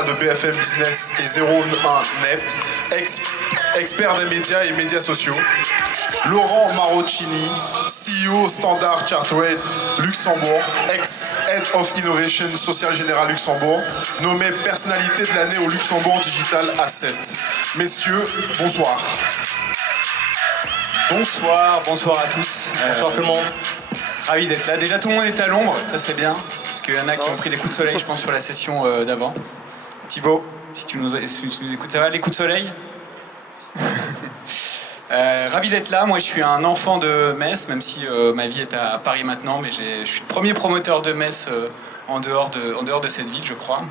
général de BFM Business et 01net, expert des médias et médias sociaux. Laurent Marocchini, CEO Standard Chartered Luxembourg, ex-Head of Innovation Social Général Luxembourg, nommé personnalité de l'année au Luxembourg Digital Asset. Messieurs, bonsoir. Bonsoir à tous. Bonsoir tout le monde. Ravi d'être là. Déjà tout le monde est à l'ombre, ça c'est bien. Parce qu'il y en a qui ont pris des coups de soleil, je pense, sur la session d'avant. Thibaut, si tu nous écoutes, ça va les coups de soleil? Ravi d'être là. Moi je suis un enfant de Metz, même si ma vie est à Paris maintenant, mais je suis le premier promoteur de Metz en dehors de cette ville, je crois.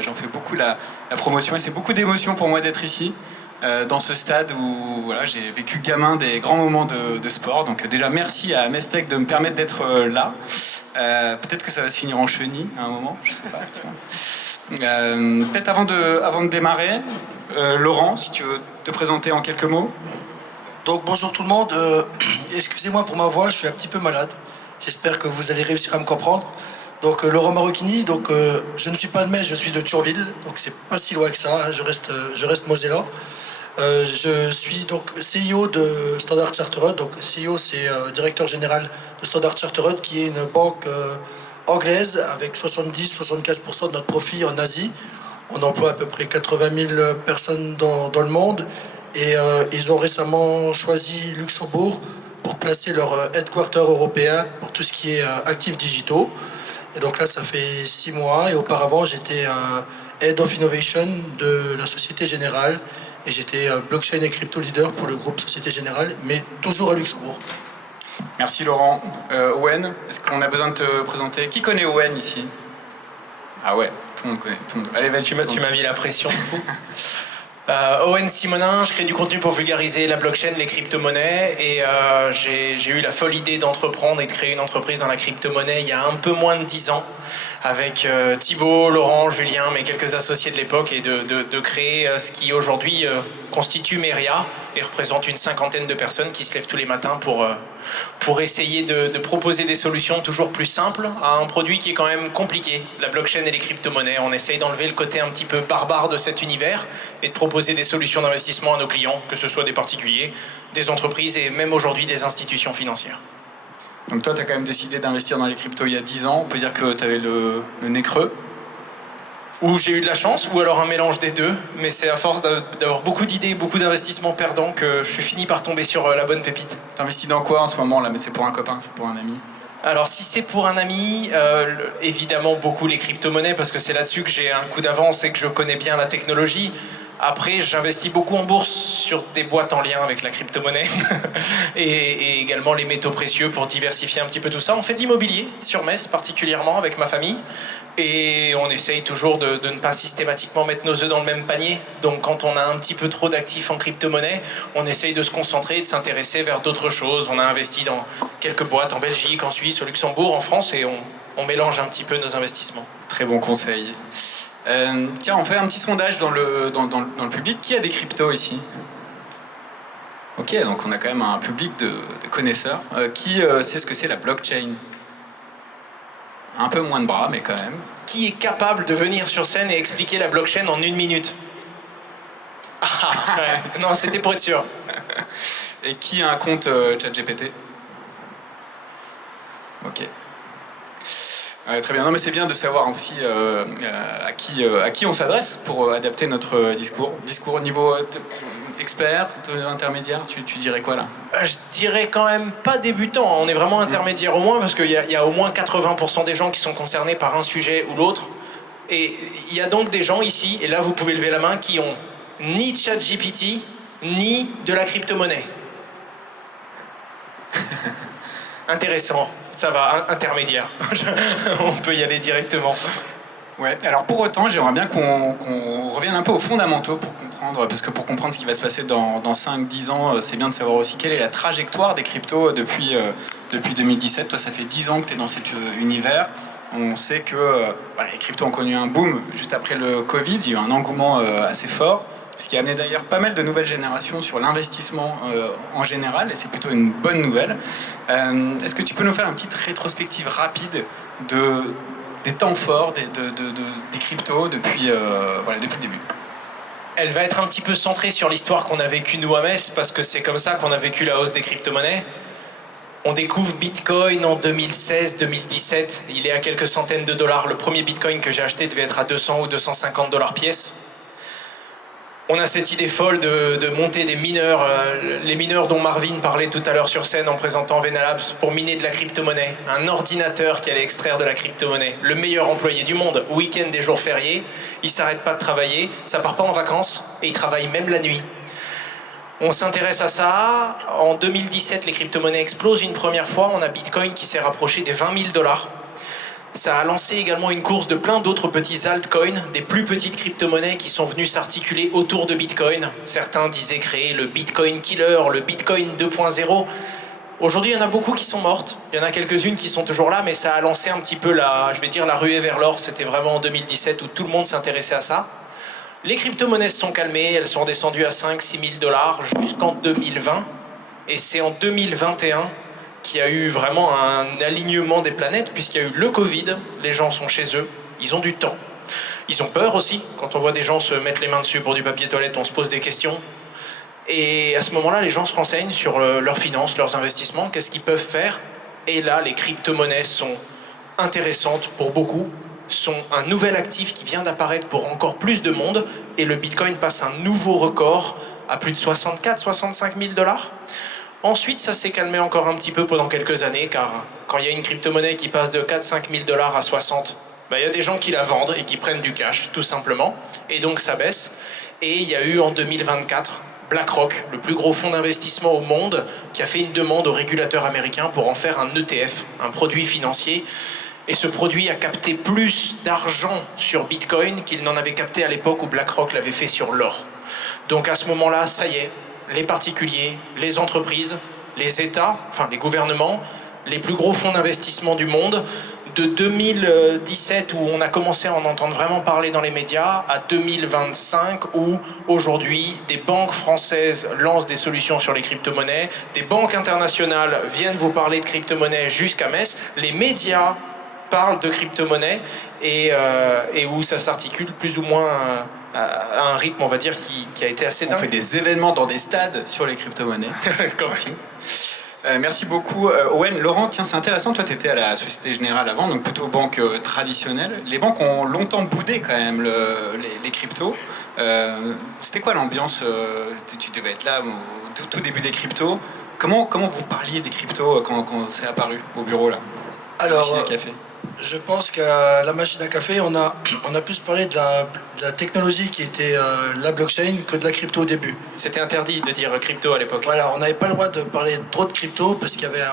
J'en fais beaucoup la promotion et c'est beaucoup d'émotion pour moi d'être ici. Dans ce stade où voilà, j'ai vécu gamin des grands moments de sport. Donc déjà merci à Mestec de me permettre d'être là. Peut-être que ça va se finir en chenille à un moment, je sais pas. Peut-être avant de démarrer, Laurent, si tu veux te présenter en quelques mots. Donc bonjour tout le monde, excusez-moi pour ma voix, je suis un petit peu malade. J'espère que vous allez réussir à me comprendre. Donc Laurent Marocchini, je ne suis pas de Metz, je suis de Thionville, donc c'est pas si loin que ça, hein, je reste mosellan. Je suis donc CEO de Standard Chartered. Donc CEO, c'est directeur général de Standard Chartered, qui est une banque anglaise avec 70-75% de notre profit en Asie. On emploie à peu près 80 000 personnes dans le monde. Et ils ont récemment choisi Luxembourg pour placer leur headquarter européen pour tout ce qui est actifs digitaux. Et donc là, ça fait 6 mois. Et auparavant, j'étais Head of Innovation de la Société Générale. Et j'étais blockchain et crypto leader pour le groupe Société Générale, mais toujours à Luxembourg. Merci Laurent. Owen, est-ce qu'on a besoin de te présenter? Qui connaît Owen ici? Ah ouais, tout le monde connaît. Tout le monde. Allez, vas-y. Tu m'as mis la pression. Owen Simonin, je crée du contenu pour vulgariser la blockchain, les crypto-monnaies, et j'ai eu la folle idée d'entreprendre et de créer une entreprise dans la crypto-monnaie il y a un peu moins de 10 ans, avec Thibaut, Laurent, Julien, mes quelques associés de l'époque, et de créer ce qui aujourd'hui constitue Meria et représente une 50aine de personnes qui se lèvent tous les matins pour essayer de proposer des solutions toujours plus simples à un produit qui est quand même compliqué, la blockchain et les crypto-monnaies. On essaye d'enlever le côté un petit peu barbare de cet univers et de proposer des solutions d'investissement à nos clients, que ce soit des particuliers, des entreprises et même aujourd'hui des institutions financières. Donc toi, tu as quand même décidé d'investir dans les cryptos il y a 10 ans. On peut dire que tu avais le nez creux. Ou j'ai eu de la chance, ou alors un mélange des deux. Mais c'est à force d'avoir beaucoup d'idées, beaucoup d'investissements perdants que je suis fini par tomber sur la bonne pépite. T'investis dans quoi en ce moment là? Mais c'est pour un copain, c'est pour un ami? Alors si c'est pour un ami, évidemment beaucoup les crypto-monnaies, parce que c'est là-dessus que j'ai un coup d'avance et que je connais bien la technologie. Après, j'investis beaucoup en bourse sur des boîtes en lien avec la crypto-monnaie et également les métaux précieux pour diversifier un petit peu tout ça. On fait de l'immobilier sur Metz particulièrement avec ma famille et on essaye toujours de ne pas systématiquement mettre nos œufs dans le même panier. Donc quand on a un petit peu trop d'actifs en crypto-monnaie, on essaye de se concentrer et de s'intéresser vers d'autres choses. On a investi dans quelques boîtes en Belgique, en Suisse, au Luxembourg, en France et on mélange un petit peu nos investissements. Très bon conseil. Tiens, on fait un petit sondage dans le public. Qui a des cryptos ici? Ok, donc on a quand même un public de connaisseurs. Qui sait ce que c'est la blockchain? Un peu moins de bras, mais quand même. Qui est capable de venir sur scène et expliquer la blockchain en 1 minute? Ouais. Non, c'était pour être sûr. Et qui a un compte ChatGPT? Ok. Très bien, non mais c'est bien de savoir aussi à qui on s'adresse pour adapter notre discours. Discours au niveau expert, intermédiaire, tu dirais quoi là? Je dirais quand même pas débutant, on est vraiment intermédiaire au moins parce qu'il y a au moins 80% des gens qui sont concernés par un sujet ou l'autre. Et il y a donc des gens ici, et là vous pouvez lever la main, qui ont ni ChatGPT, ni de la crypto-monnaie. Intéressant. Ça va, intermédiaire. On peut y aller directement. Ouais, alors pour autant, j'aimerais bien qu'on revienne un peu aux fondamentaux pour comprendre, parce que pour comprendre ce qui va se passer dans 5-10 ans, c'est bien de savoir aussi quelle est la trajectoire des cryptos depuis 2017. Toi, ça fait 10 ans que tu es dans cet univers. On sait que les cryptos ont connu un boom juste après le Covid, il y a eu un engouement assez fort. Ce qui a amené d'ailleurs pas mal de nouvelles générations sur l'investissement en général, et c'est plutôt une bonne nouvelle. Est-ce que tu peux nous faire une petite rétrospective rapide de des temps forts des cryptos depuis, voilà, depuis le début. Elle va être un petit peu centrée sur l'histoire qu'on a vécue nous à Metz, parce que c'est comme ça qu'on a vécu la hausse des crypto-monnaies. On découvre Bitcoin en 2016-2017, il est à quelques centaines de dollars. Le premier Bitcoin que j'ai acheté devait être à 200 ou 250 dollars pièce. On a cette idée folle de monter des mineurs, les mineurs dont Marvin parlait tout à l'heure sur scène en présentant Venalabs, pour miner de la crypto-monnaie. Un ordinateur qui allait extraire de la crypto-monnaie. Le meilleur employé du monde, week-end et jours fériés, il s'arrête pas de travailler, ça part pas en vacances et il travaille même la nuit. On s'intéresse à ça. En 2017, les crypto-monnaies explosent une première fois. On a Bitcoin qui s'est rapproché des 20 000 dollars. Ça a lancé également une course de plein d'autres petits altcoins, des plus petites crypto-monnaies qui sont venues s'articuler autour de Bitcoin. Certains disaient créer le Bitcoin Killer, le Bitcoin 2.0. Aujourd'hui, il y en a beaucoup qui sont mortes. Il y en a quelques-unes qui sont toujours là, mais ça a lancé un petit peu la ruée vers l'or. C'était vraiment en 2017 où tout le monde s'intéressait à ça. Les crypto-monnaies se sont calmées, elles sont descendues à 5-6 000 dollars jusqu'en 2020. Et c'est en 2021 qu'il y a eu vraiment un alignement des planètes, puisqu'il y a eu le Covid, les gens sont chez eux, ils ont du temps. Ils ont peur aussi, quand on voit des gens se mettre les mains dessus pour du papier toilette, on se pose des questions. Et à ce moment-là, les gens se renseignent sur leurs finances, leurs investissements, qu'est-ce qu'ils peuvent faire. Et là, les crypto-monnaies sont intéressantes pour beaucoup, sont un nouvel actif qui vient d'apparaître pour encore plus de monde, et le Bitcoin passe un nouveau record à plus de 64-65 000 dollars. Ensuite, ça s'est calmé encore un petit peu pendant quelques années, car quand il y a une crypto-monnaie qui passe de 4-5 000 dollars à 60, il y a des gens qui la vendent et qui prennent du cash, tout simplement, et donc ça baisse. Et il y a eu en 2024 BlackRock, le plus gros fonds d'investissement au monde, qui a fait une demande au régulateur américain pour en faire un ETF, un produit financier. Et ce produit a capté plus d'argent sur Bitcoin qu'il n'en avait capté à l'époque où BlackRock l'avait fait sur l'or. Donc à ce moment-là, ça y est, les particuliers, les entreprises, les États, enfin les gouvernements, les plus gros fonds d'investissement du monde, de 2017 où on a commencé à en entendre vraiment parler dans les médias, à 2025 où aujourd'hui des banques françaises lancent des solutions sur les crypto-monnaies, des banques internationales viennent vous parler de crypto-monnaies jusqu'à Metz, les médias parlent de crypto-monnaies et où ça s'articule plus ou moins à un rythme, on va dire, qui a été assez dingue. On fait des événements dans des stades sur les crypto-monnaies. Comme si. Merci beaucoup Owen. Laurent, tiens, c'est intéressant, toi tu étais à la Société Générale avant, donc plutôt banque traditionnelle. Les banques ont longtemps boudé quand même les cryptos. C'était quoi l'ambiance Tu devais être là au tout début des cryptos. Comment vous parliez des cryptos quand c'est apparu au bureau là? Alors, Machine à café. je pense qu'à la machine à café, on a plus parlé de la technologie qui était la blockchain que de la crypto au début. C'était interdit de dire crypto à l'époque. Voilà, on n'avait pas le droit de parler trop de crypto parce qu'il y avait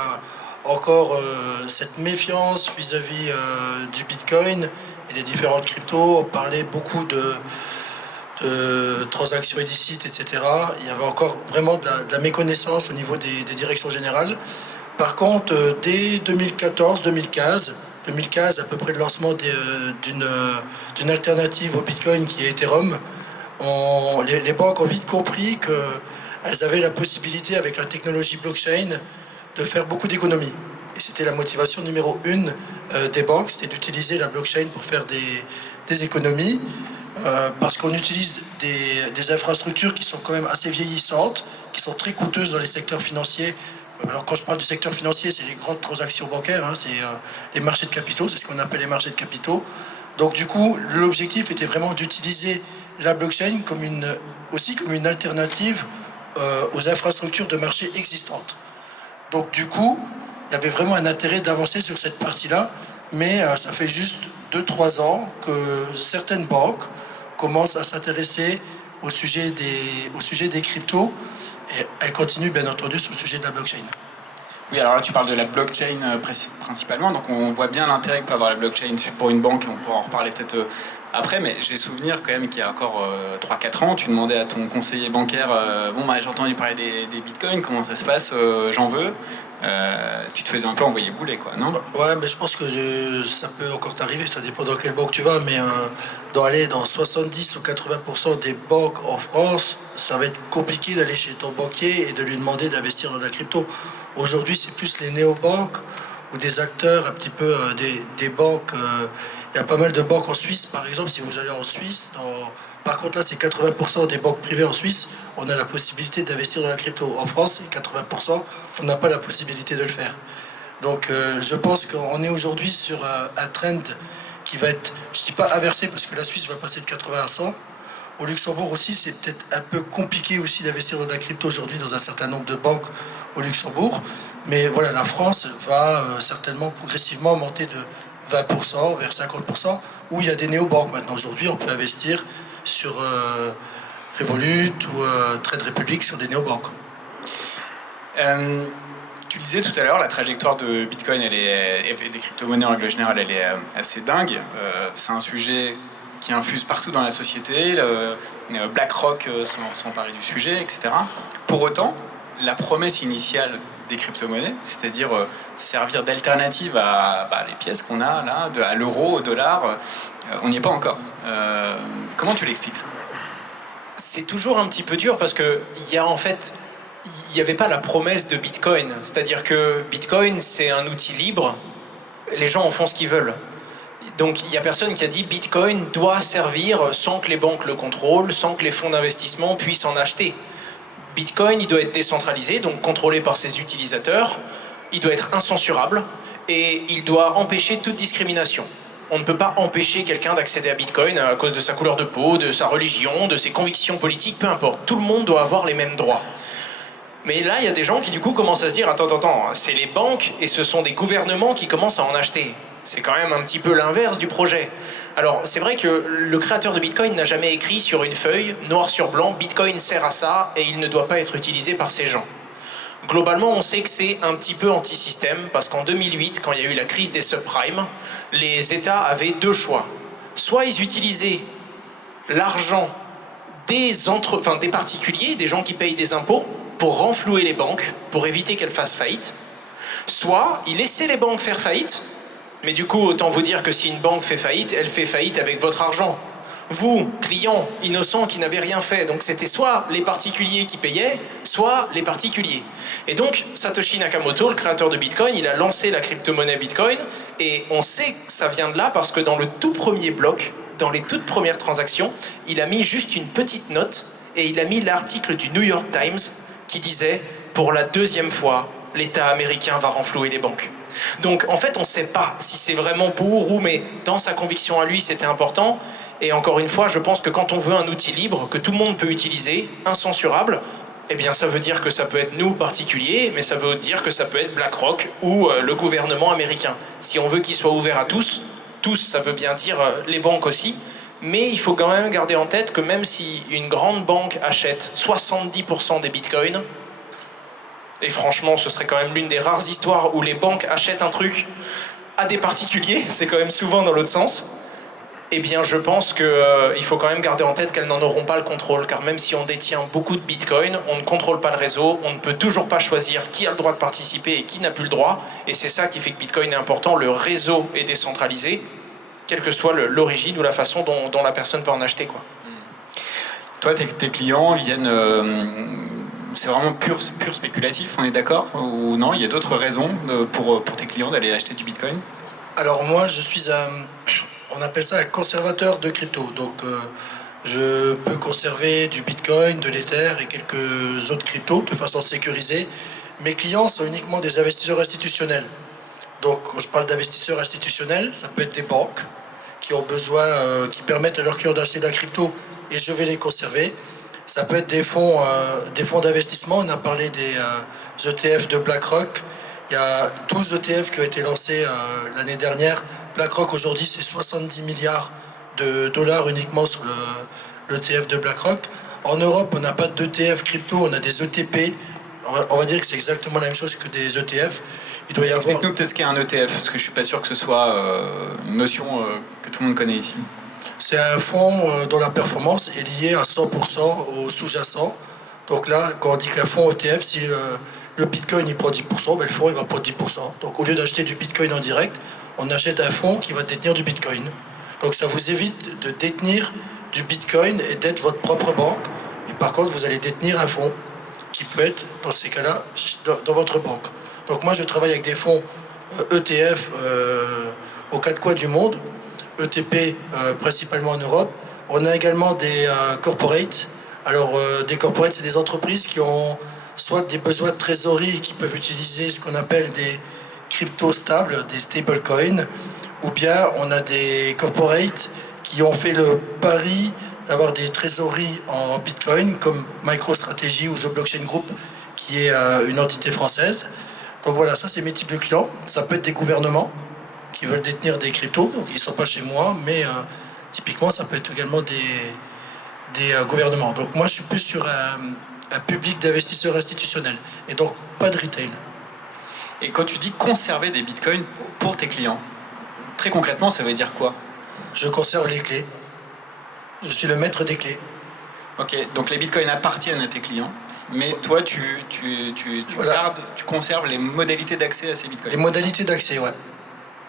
encore cette méfiance vis-à-vis du Bitcoin et des différentes cryptos. On parlait beaucoup de transactions illicites, etc. Il y avait encore vraiment de la méconnaissance au niveau des directions générales. Par contre, dès 2014-2015, à peu près le lancement d'une alternative au Bitcoin qui est Ethereum, les banques ont vite compris qu'elles avaient la possibilité, avec la technologie blockchain, de faire beaucoup d'économies. Et c'était la motivation numéro 1 des banques, c'était d'utiliser la blockchain pour faire des économies, parce qu'on utilise des infrastructures qui sont quand même assez vieillissantes, qui sont très coûteuses dans les secteurs financiers. Alors quand je parle du secteur financier, c'est les grandes transactions bancaires, c'est les marchés de capitaux, c'est ce qu'on appelle les marchés de capitaux. Donc du coup, l'objectif était vraiment d'utiliser la blockchain comme une alternative aux infrastructures de marché existantes. Donc du coup, il y avait vraiment un intérêt d'avancer sur cette partie-là, mais ça fait juste 2-3 ans que certaines banques commencent à s'intéresser au sujet des cryptos. Et elle continue bien entendu sur le sujet de la blockchain. Oui, alors là tu parles de la blockchain principalement, donc on voit bien l'intérêt que peut avoir la blockchain pour une banque, et on pourra en reparler peut-être après, mais j'ai souvenir quand même qu'il y a encore 3-4 ans, tu demandais à ton conseiller bancaire j'ai entendu parler des bitcoins, comment ça se passe, j'en veux. Tu te faisais un peu envoyer bouler, quoi, non? Ouais, mais je pense que ça peut encore t'arriver, ça dépend dans quelle banque tu vas, mais dans 70 ou 80% des banques en France, ça va être compliqué d'aller chez ton banquier et de lui demander d'investir dans la crypto. Aujourd'hui, c'est plus les néobanques ou des acteurs un petit peu des banques Il y a pas mal de banques en Suisse, par exemple, si vous allez en Suisse, par contre là c'est 80% des banques privées en Suisse, on a la possibilité d'investir dans la crypto. En France, c'est 80%, on n'a pas la possibilité de le faire. Donc je pense qu'on est aujourd'hui sur un trend qui va être, je ne dis pas inversé parce que la Suisse va passer de 80 à 100. Au Luxembourg aussi, c'est peut-être un peu compliqué aussi d'investir dans la crypto aujourd'hui dans un certain nombre de banques au Luxembourg. Mais voilà, la France va certainement progressivement monter de 20% vers 50%, où il y a des néobanques maintenant. Aujourd'hui, on peut investir sur Revolut ou Trade Republic sur des néobanques. Tu disais tout à l'heure, la trajectoire de Bitcoin et des crypto-monnaies en règle générale, elle est assez dingue. C'est un sujet qui infuse partout dans la société. BlackRock s'est emparé du sujet, etc. Pour autant, la promesse initiale des crypto-monnaies, c'est-à-dire servir d'alternative à les pièces qu'on a là, à l'euro, au dollar, on n'y est pas encore. Comment tu l'expliques ça ? C'est toujours un petit peu dur parce que il n'y avait pas la promesse de Bitcoin. C'est-à-dire que Bitcoin, c'est un outil libre. Les gens en font ce qu'ils veulent. Donc il n'y a personne qui a dit Bitcoin doit servir sans que les banques le contrôlent, sans que les fonds d'investissement puissent en acheter. Bitcoin, il doit être décentralisé, donc contrôlé par ses utilisateurs. Il doit être incensurable et il doit empêcher toute discrimination. On ne peut pas empêcher quelqu'un d'accéder à Bitcoin à cause de sa couleur de peau, de sa religion, de ses convictions politiques, peu importe. Tout le monde doit avoir les mêmes droits. Mais là, il y a des gens qui du coup commencent à se dire attends, c'est les banques et ce sont des gouvernements qui commencent à en acheter. C'est quand même un petit peu l'inverse du projet. Alors, c'est vrai que le créateur de Bitcoin n'a jamais écrit sur une feuille, noir sur blanc, Bitcoin sert à ça et il ne doit pas être utilisé par ces gens. Globalement, on sait que c'est un petit peu anti-système parce qu'en 2008, quand il y a eu la crise des subprimes, les États avaient deux choix. Soit ils utilisaient l'argent des particuliers, des gens qui payent des impôts, pour renflouer les banques, pour éviter qu'elles fassent faillite. Soit ils laissaient les banques faire faillite, mais du coup, autant vous dire que si une banque fait faillite, elle fait faillite avec votre argent. Vous, clients innocents qui n'avez rien fait. Donc c'était soit les particuliers qui payaient, soit les particuliers. Et donc, Satoshi Nakamoto, le créateur de Bitcoin, il a lancé la crypto-monnaie Bitcoin, et on sait que ça vient de là parce que dans le tout premier bloc, dans les toutes premières transactions, il a mis juste une petite note, et il a mis l'article du New York Times qui disait « Pour la deuxième fois, l'État américain va renflouer les banques ». Donc en fait, on ne sait pas si c'est vraiment pour ou, mais dans sa conviction à lui, c'était important. Et encore une fois, je pense que quand on veut un outil libre, que tout le monde peut utiliser, incensurable, eh bien ça veut dire que ça peut être nous particuliers, mais ça veut dire que ça peut être BlackRock ou le gouvernement américain. Si on veut qu'il soit ouvert à tous, ça veut bien dire les banques aussi, mais il faut quand même garder en tête que même si une grande banque achète 70% des bitcoins, et franchement ce serait quand même l'une des rares histoires où les banques achètent un truc à des particuliers, c'est quand même souvent dans l'autre sens, eh bien je pense qu'il faut quand même garder en tête qu'elles n'en auront pas le contrôle, car même si on détient beaucoup de bitcoin, on ne contrôle pas le réseau, on ne peut toujours pas choisir qui a le droit de participer et qui n'a plus le droit, et c'est ça qui fait que Bitcoin est important, le réseau est décentralisé, quelle que soit l'origine ou la façon dont la personne va en acheter, quoi. Toi, tes clients viennent... c'est vraiment pur spéculatif, on est d'accord ? Ou non, il y a d'autres raisons pour tes clients d'aller acheter du Bitcoin ? Alors moi, je suis on appelle ça un conservateur de crypto. Donc je peux conserver du Bitcoin, de l'Ether et quelques autres cryptos de façon sécurisée. Mes clients sont uniquement des investisseurs institutionnels. Donc quand je parle d'investisseurs institutionnels, ça peut être des banques qui ont besoin, qui permettent à leurs clients d'acheter de la crypto et je vais les conserver. Ça peut être des fonds d'investissement. On a parlé des ETF de BlackRock. Il y a 12 ETF qui ont été lancés l'année dernière. BlackRock aujourd'hui c'est 70 milliards de dollars uniquement sur l'ETF de BlackRock. En Europe on n'a pas d'ETF crypto, on a des ETP. On va dire que c'est exactement la même chose que des ETF. Il doit y avoir... Explique-nous peut-être ce qu'est un ETF, parce que je suis pas sûr que ce soit une notion que tout le monde connaît ici. C'est un fonds dont la performance est liée à 100% au sous-jacent. Donc là, quand on dit qu'un fonds ETF, si le Bitcoin il prend 10%, ben le fonds il va prendre 10%. Donc au lieu d'acheter du Bitcoin en direct, on achète un fonds qui va détenir du Bitcoin. Donc ça vous évite de détenir du Bitcoin et d'être votre propre banque. Et par contre, vous allez détenir un fonds qui peut être, dans ces cas-là, dans votre banque. Donc moi, je travaille avec des fonds ETF aux quatre coins du monde. ETP, principalement en Europe. On a également des corporates. Alors, des corporates, c'est des entreprises qui ont soit des besoins de trésorerie qui peuvent utiliser ce qu'on appelle des cryptos stables, des stablecoins, ou bien on a des corporates qui ont fait le pari d'avoir des trésoreries en Bitcoin, comme MicroStrategy ou The Blockchain Group, qui est une entité française. Donc voilà, ça c'est mes types de clients. Ça peut être des gouvernements qui veulent détenir des cryptos, donc ils ne sont pas chez moi, mais typiquement ça peut être également des gouvernements. Donc moi je suis plus sur un public d'investisseurs institutionnels, et donc pas de retail. Et quand tu dis conserver des bitcoins pour tes clients, très concrètement, ça veut dire quoi? Je conserve les clés. Je suis le maître des clés. Ok, donc les bitcoins appartiennent à tes clients, mais toi, tu Voilà. gardes, tu conserves les modalités d'accès à ces bitcoins. Les modalités d'accès, ouais.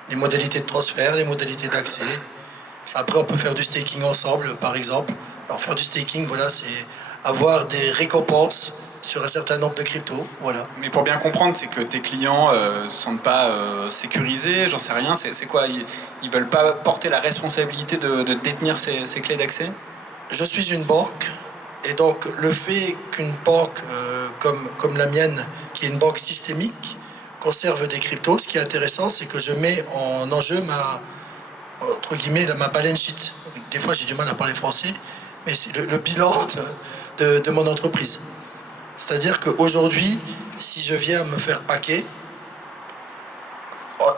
Les modalités de transfert, les modalités d'accès. Après, on peut faire du staking ensemble, par exemple. Alors, faire du staking, voilà, c'est avoir des récompenses sur un certain nombre de cryptos, voilà. Mais pour bien comprendre, c'est que tes clients ne se sentent pas sécurisés, j'en sais rien. C'est quoi? Ils veulent pas porter la responsabilité de détenir ces clés d'accès? Je suis une banque, et donc le fait qu'une banque comme la mienne, qui est une banque systémique, conserve des cryptos, ce qui est intéressant, c'est que je mets en enjeu entre guillemets, ma balance sheet. Des fois, j'ai du mal à parler français, mais c'est le bilan de mon entreprise. C'est-à-dire qu'aujourd'hui, si je viens me faire hacker,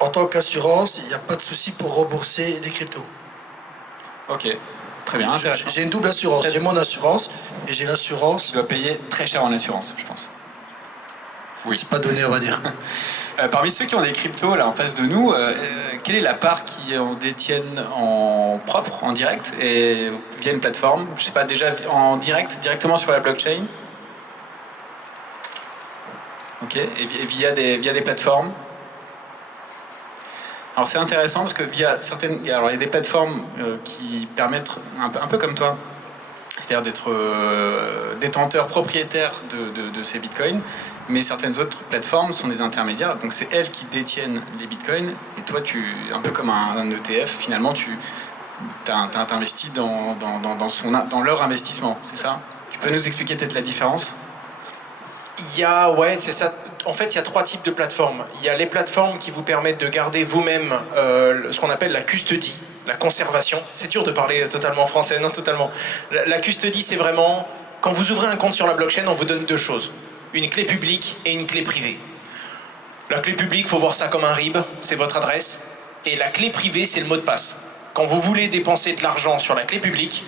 en tant qu'assurance, il n'y a pas de souci pour rembourser des cryptos. Ok, très bien, intéressant. J'ai une double assurance. J'ai mon assurance et j'ai l'assurance. Tu dois payer très cher en assurance, je pense. Oui. C'est pas donné, on va dire. Parmi ceux qui ont des cryptos là en face de nous, quelle est la part qui en détiennent en propre, en direct, et via une plateforme? Je sais pas, déjà en direct, directement sur la blockchain? Ok, et via des plateformes? Alors c'est intéressant parce que via certaines... Alors il y a des plateformes qui permettent, un peu comme toi, c'est-à-dire d'être détenteur, propriétaire de ces bitcoins, mais certaines autres plateformes sont des intermédiaires, donc c'est elles qui détiennent les bitcoins, et toi, un peu comme un ETF, finalement, tu t'investis dans leur investissement, c'est ça? Tu peux nous expliquer peut-être la différence? Ouais, c'est ça. En fait, il y a trois types de plateformes. Il y a les plateformes qui vous permettent de garder vous-même ce qu'on appelle la custody, la conservation. C'est dur de parler totalement en français, non, totalement. La custody, c'est vraiment, quand vous ouvrez un compte sur la blockchain, on vous donne deux choses. Une clé publique et une clé privée. La clé publique, il faut voir ça comme un RIB, c'est votre adresse. Et la clé privée, c'est le mot de passe. Quand vous voulez dépenser de l'argent sur la clé publique,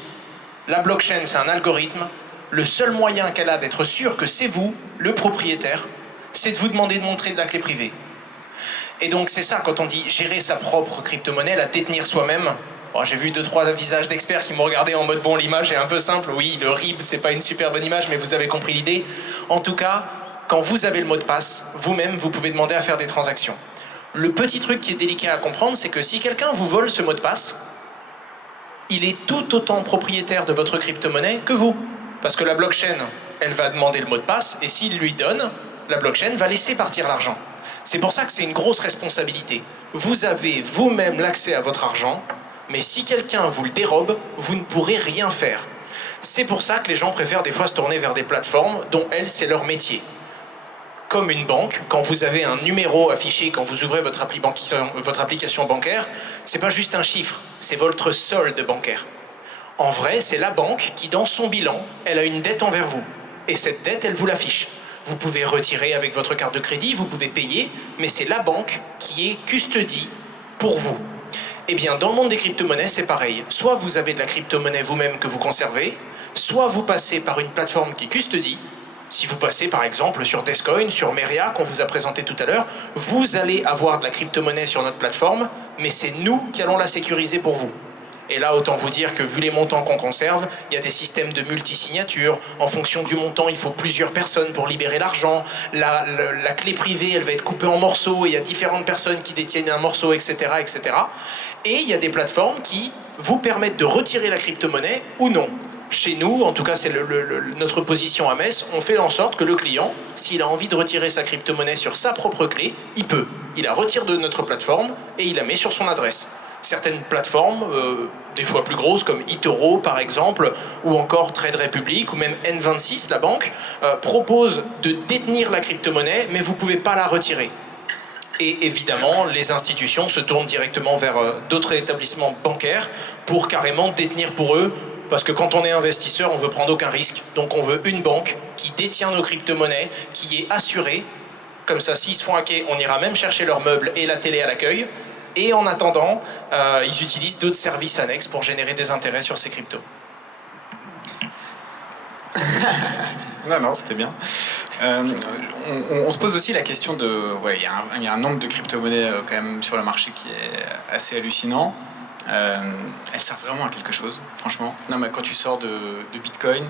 la blockchain, c'est un algorithme. Le seul moyen qu'elle a d'être sûre que c'est vous, le propriétaire, c'est de vous demander de montrer de la clé privée. Et donc c'est ça, quand on dit gérer sa propre crypto-monnaie, la détenir soi-même. Bon, j'ai vu 2-3 visages d'experts qui m'ont regardé en mode bon, l'image est un peu simple. Oui, le RIB, c'est pas une super bonne image, mais vous avez compris l'idée. En tout cas, quand vous avez le mot de passe, vous-même, vous pouvez demander à faire des transactions. Le petit truc qui est délicat à comprendre, c'est que si quelqu'un vous vole ce mot de passe, il est tout autant propriétaire de votre crypto-monnaie que vous. Parce que la blockchain, elle va demander le mot de passe, et s'il lui donne, la blockchain va laisser partir l'argent. C'est pour ça que c'est une grosse responsabilité. Vous avez vous-même l'accès à votre argent, mais si quelqu'un vous le dérobe, vous ne pourrez rien faire. C'est pour ça que les gens préfèrent des fois se tourner vers des plateformes dont elles, c'est leur métier. Comme une banque, quand vous avez un numéro affiché, quand vous ouvrez votre application bancaire, c'est pas juste un chiffre, c'est votre solde bancaire. En vrai, c'est la banque qui, dans son bilan, elle a une dette envers vous. Et cette dette, elle vous l'affiche. Vous pouvez retirer avec votre carte de crédit, vous pouvez payer, mais c'est la banque qui est custodie pour vous. Eh bien, dans le monde des crypto-monnaies, c'est pareil. Soit vous avez de la crypto-monnaie vous-même que vous conservez, soit vous passez par une plateforme qui custodie. Si vous passez par exemple sur Descoin, sur Meria, qu'on vous a présenté tout à l'heure, vous allez avoir de la crypto-monnaie sur notre plateforme, mais c'est nous qui allons la sécuriser pour vous. Et là, autant vous dire que vu les montants qu'on conserve, il y a des systèmes de multi-signatures. En fonction du montant, il faut plusieurs personnes pour libérer l'argent. La clé privée, elle va être coupée en morceaux. Et il y a différentes personnes qui détiennent un morceau, etc., etc. Et il y a des plateformes qui vous permettent de retirer la crypto-monnaie ou non. Chez nous, en tout cas, c'est notre position à Metz, on fait en sorte que le client, s'il a envie de retirer sa crypto-monnaie sur sa propre clé, il peut. Il la retire de notre plateforme et il la met sur son adresse. Certaines plateformes, des fois plus grosses, comme eToro par exemple, ou encore Trade Republic, ou même N26, la banque, proposent de détenir la crypto-monnaie, mais vous ne pouvez pas la retirer. Et évidemment, les institutions se tournent directement vers d'autres établissements bancaires pour carrément détenir pour eux, parce que quand on est investisseur, on veut prendre aucun risque. Donc on veut une banque qui détient nos crypto-monnaies, qui est assurée. Comme ça, s'ils se font hacker, on ira même chercher leurs meubles et la télé à l'accueil. Et en attendant, ils utilisent d'autres services annexes pour générer des intérêts sur ces cryptos. Non, c'était bien. On se pose aussi la question de... Ouais, il y a un nombre de crypto-monnaies quand même sur le marché qui est assez hallucinant. Elles servent vraiment à quelque chose, franchement. Non, mais quand tu sors de Bitcoin,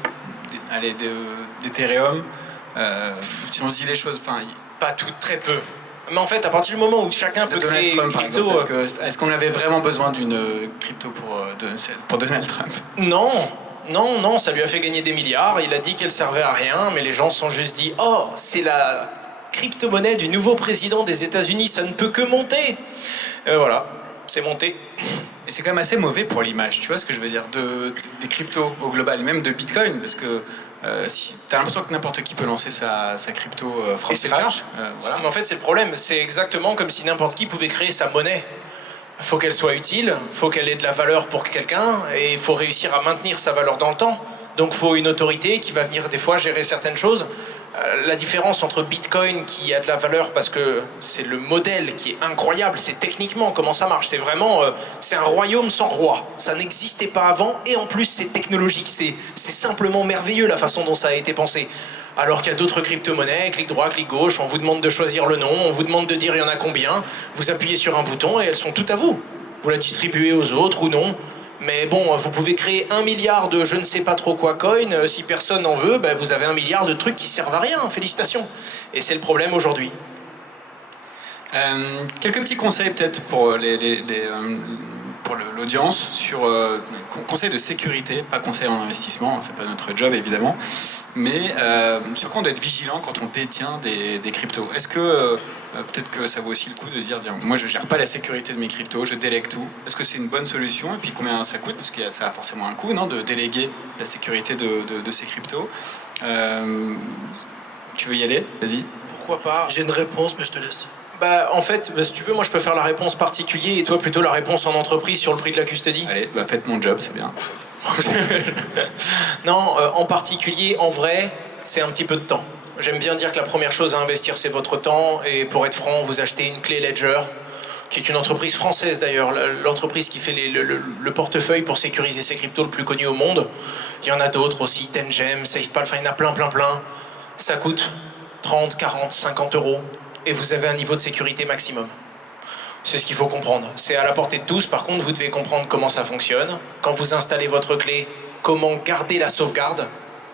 d'Ethereum, si on se dit les choses... Pas toutes, très peu. Mais en fait, à partir du moment où chacun peut créer une crypto... Est-ce qu'on avait vraiment besoin d'une crypto pour Donald Trump? Non, ça lui a fait gagner des milliards. Il a dit qu'elle servait à rien, mais les gens se sont juste dit « Oh, c'est la crypto-monnaie du nouveau président des États-Unis, ça ne peut que monter !» Voilà, c'est monté. Et c'est quand même assez mauvais pour l'image, tu vois ce que je veux dire, des cryptos au global, même de Bitcoin, parce que si t'as l'impression que n'importe qui peut lancer sa crypto from scratch. Voilà. Mais en fait, c'est le problème. C'est exactement comme si n'importe qui pouvait créer sa monnaie. Il faut qu'elle soit utile, il faut qu'elle ait de la valeur pour quelqu'un, et il faut réussir à maintenir sa valeur dans le temps. Donc il faut une autorité qui va venir des fois gérer certaines choses. La différence entre Bitcoin qui a de la valeur parce que c'est le modèle qui est incroyable, c'est techniquement comment ça marche. C'est vraiment, c'est un royaume sans roi. Ça n'existait pas avant et en plus c'est technologique. C'est simplement merveilleux la façon dont ça a été pensé. Alors qu'il y a d'autres crypto-monnaies, clic droit, clic gauche, on vous demande de choisir le nom, on vous demande de dire il y en a combien, vous appuyez sur un bouton et elles sont toutes à vous. Vous la distribuez aux autres ou non. Mais bon, vous pouvez créer 1 milliard de je ne sais pas trop quoi coin, si personne n'en veut, ben vous avez 1 milliard de trucs qui servent à rien, félicitations. Et c'est le problème aujourd'hui. Quelques petits conseils peut-être pour pour l'audience sur conseils de sécurité, pas conseils en investissement, c'est pas notre job évidemment, mais sur quoi on doit être vigilant quand on détient des cryptos. Est-ce que peut-être que ça vaut aussi le coup de se dire moi je gère pas la sécurité de mes cryptos, je délègue tout. Est-ce que c'est une bonne solution et puis combien ça coûte, parce que ça a forcément un coût, non, de déléguer la sécurité de ces cryptos. Tu veux y aller? Vas-y. Pourquoi pas? J'ai une réponse, mais je te laisse. Bah, en fait, si tu veux, moi je peux faire la réponse particulier et toi plutôt la réponse en entreprise sur le prix de la custody. Allez, faites mon job, c'est bien. Non, en particulier, en vrai, c'est un petit peu de temps. J'aime bien dire que la première chose à investir, c'est votre temps. Et pour être franc, vous achetez une clé Ledger, qui est une entreprise française d'ailleurs, l'entreprise qui fait le portefeuille pour sécuriser ses cryptos le plus connu au monde. Il y en a d'autres aussi, Tengem, SafePal, enfin il y en a plein. Ça coûte 30, 40, 50 euros. Et vous avez un niveau de sécurité maximum. C'est ce qu'il faut comprendre. C'est à la portée de tous. Par contre, vous devez comprendre comment ça fonctionne. Quand vous installez votre clé, comment garder la sauvegarde.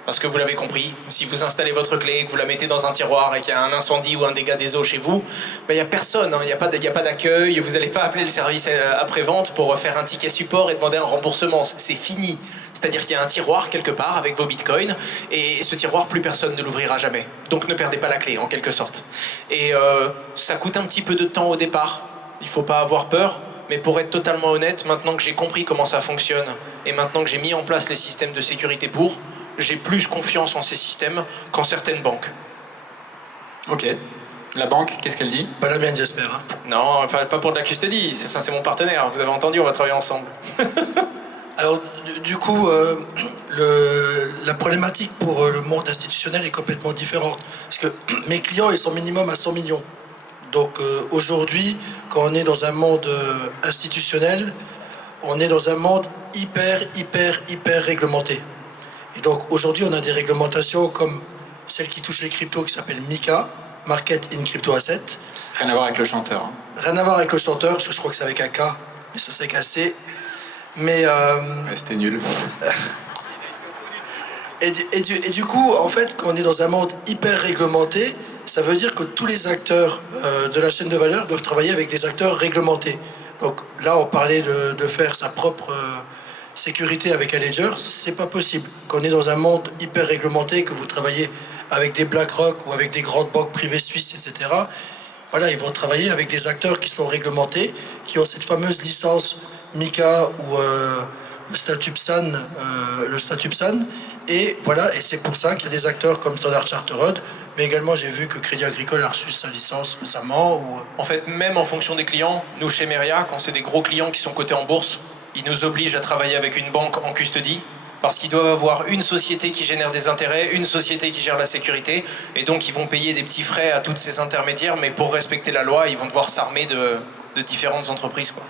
Parce que vous l'avez compris, si vous installez votre clé, que vous la mettez dans un tiroir et qu'il y a un incendie ou un dégât des eaux chez vous, il n'y a personne, il n'y a pas d'accueil, vous n'allez pas appeler le service après-vente pour faire un ticket support et demander un remboursement. C'est fini. C'est-à-dire qu'il y a un tiroir quelque part avec vos bitcoins et ce tiroir, plus personne ne l'ouvrira jamais. Donc ne perdez pas la clé, en quelque sorte. Et ça coûte un petit peu de temps au départ. Il ne faut pas avoir peur. Mais pour être totalement honnête, maintenant que j'ai compris comment ça fonctionne et maintenant que j'ai mis en place les systèmes de sécurité j'ai plus confiance en ces systèmes qu'en certaines banques. Ok. La banque, qu'est-ce qu'elle dit? Pas la mienne, j'espère. Hein. Non, enfin, pas pour de la custody. C'est mon partenaire. Vous avez entendu, on va travailler ensemble. Alors, du coup, la problématique pour le monde institutionnel est complètement différente. Parce que mes clients, ils sont minimum à 100 millions. Donc, aujourd'hui, quand on est dans un monde institutionnel, on est dans un monde hyper réglementé. Et donc, aujourd'hui, on a des réglementations comme celle qui touche les cryptos, qui s'appelle MiCA, Market in Crypto Asset. Rien à voir avec le chanteur. Hein. Rien à voir avec le chanteur, parce que je crois que c'est avec un K, mais ça s'est cassé. Mais ouais, c'était nul. et du coup, en fait, quand on est dans un monde hyper réglementé, ça veut dire que tous les acteurs de la chaîne de valeur doivent travailler avec des acteurs réglementés. Donc là, on parlait de faire sa propre sécurité avec un ledger, c'est pas possible. Quand on est dans un monde hyper réglementé, que vous travaillez avec des BlackRock ou avec des grandes banques privées suisses, etc., voilà, ils vont travailler avec des acteurs qui sont réglementés, qui ont cette fameuse licence MiCA ou le statut PSAN, et voilà, et c'est pour ça qu'il y a des acteurs comme Standard Chartered, mais également j'ai vu que Crédit Agricole a reçu sa licence récemment. En fait, même en fonction des clients, nous chez Meria, quand c'est des gros clients qui sont cotés en bourse, ils nous obligent à travailler avec une banque en custody, parce qu'ils doivent avoir une société qui génère des intérêts, une société qui gère la sécurité, et donc ils vont payer des petits frais à toutes ces intermédiaires, mais pour respecter la loi, ils vont devoir s'armer de différentes entreprises, quoi.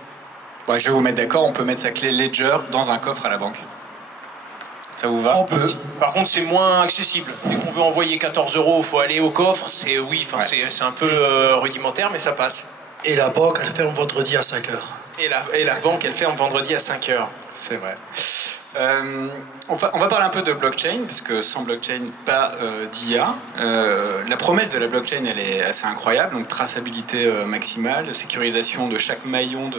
Ouais, je vais vous mettre d'accord, on peut mettre sa clé Ledger dans un coffre à la banque. Ça vous va? On peut. Par contre, c'est moins accessible. Dès qu'on veut envoyer 14 €, il faut aller au coffre. C'est c'est un peu rudimentaire, mais ça passe. Et la banque, elle ferme vendredi à 5h. Et la banque, elle ferme vendredi à 5h. C'est vrai. On va parler un peu de blockchain, parce que sans blockchain, pas d'IA. La promesse de la blockchain, elle est assez incroyable. Donc, traçabilité maximale, sécurisation de chaque maillon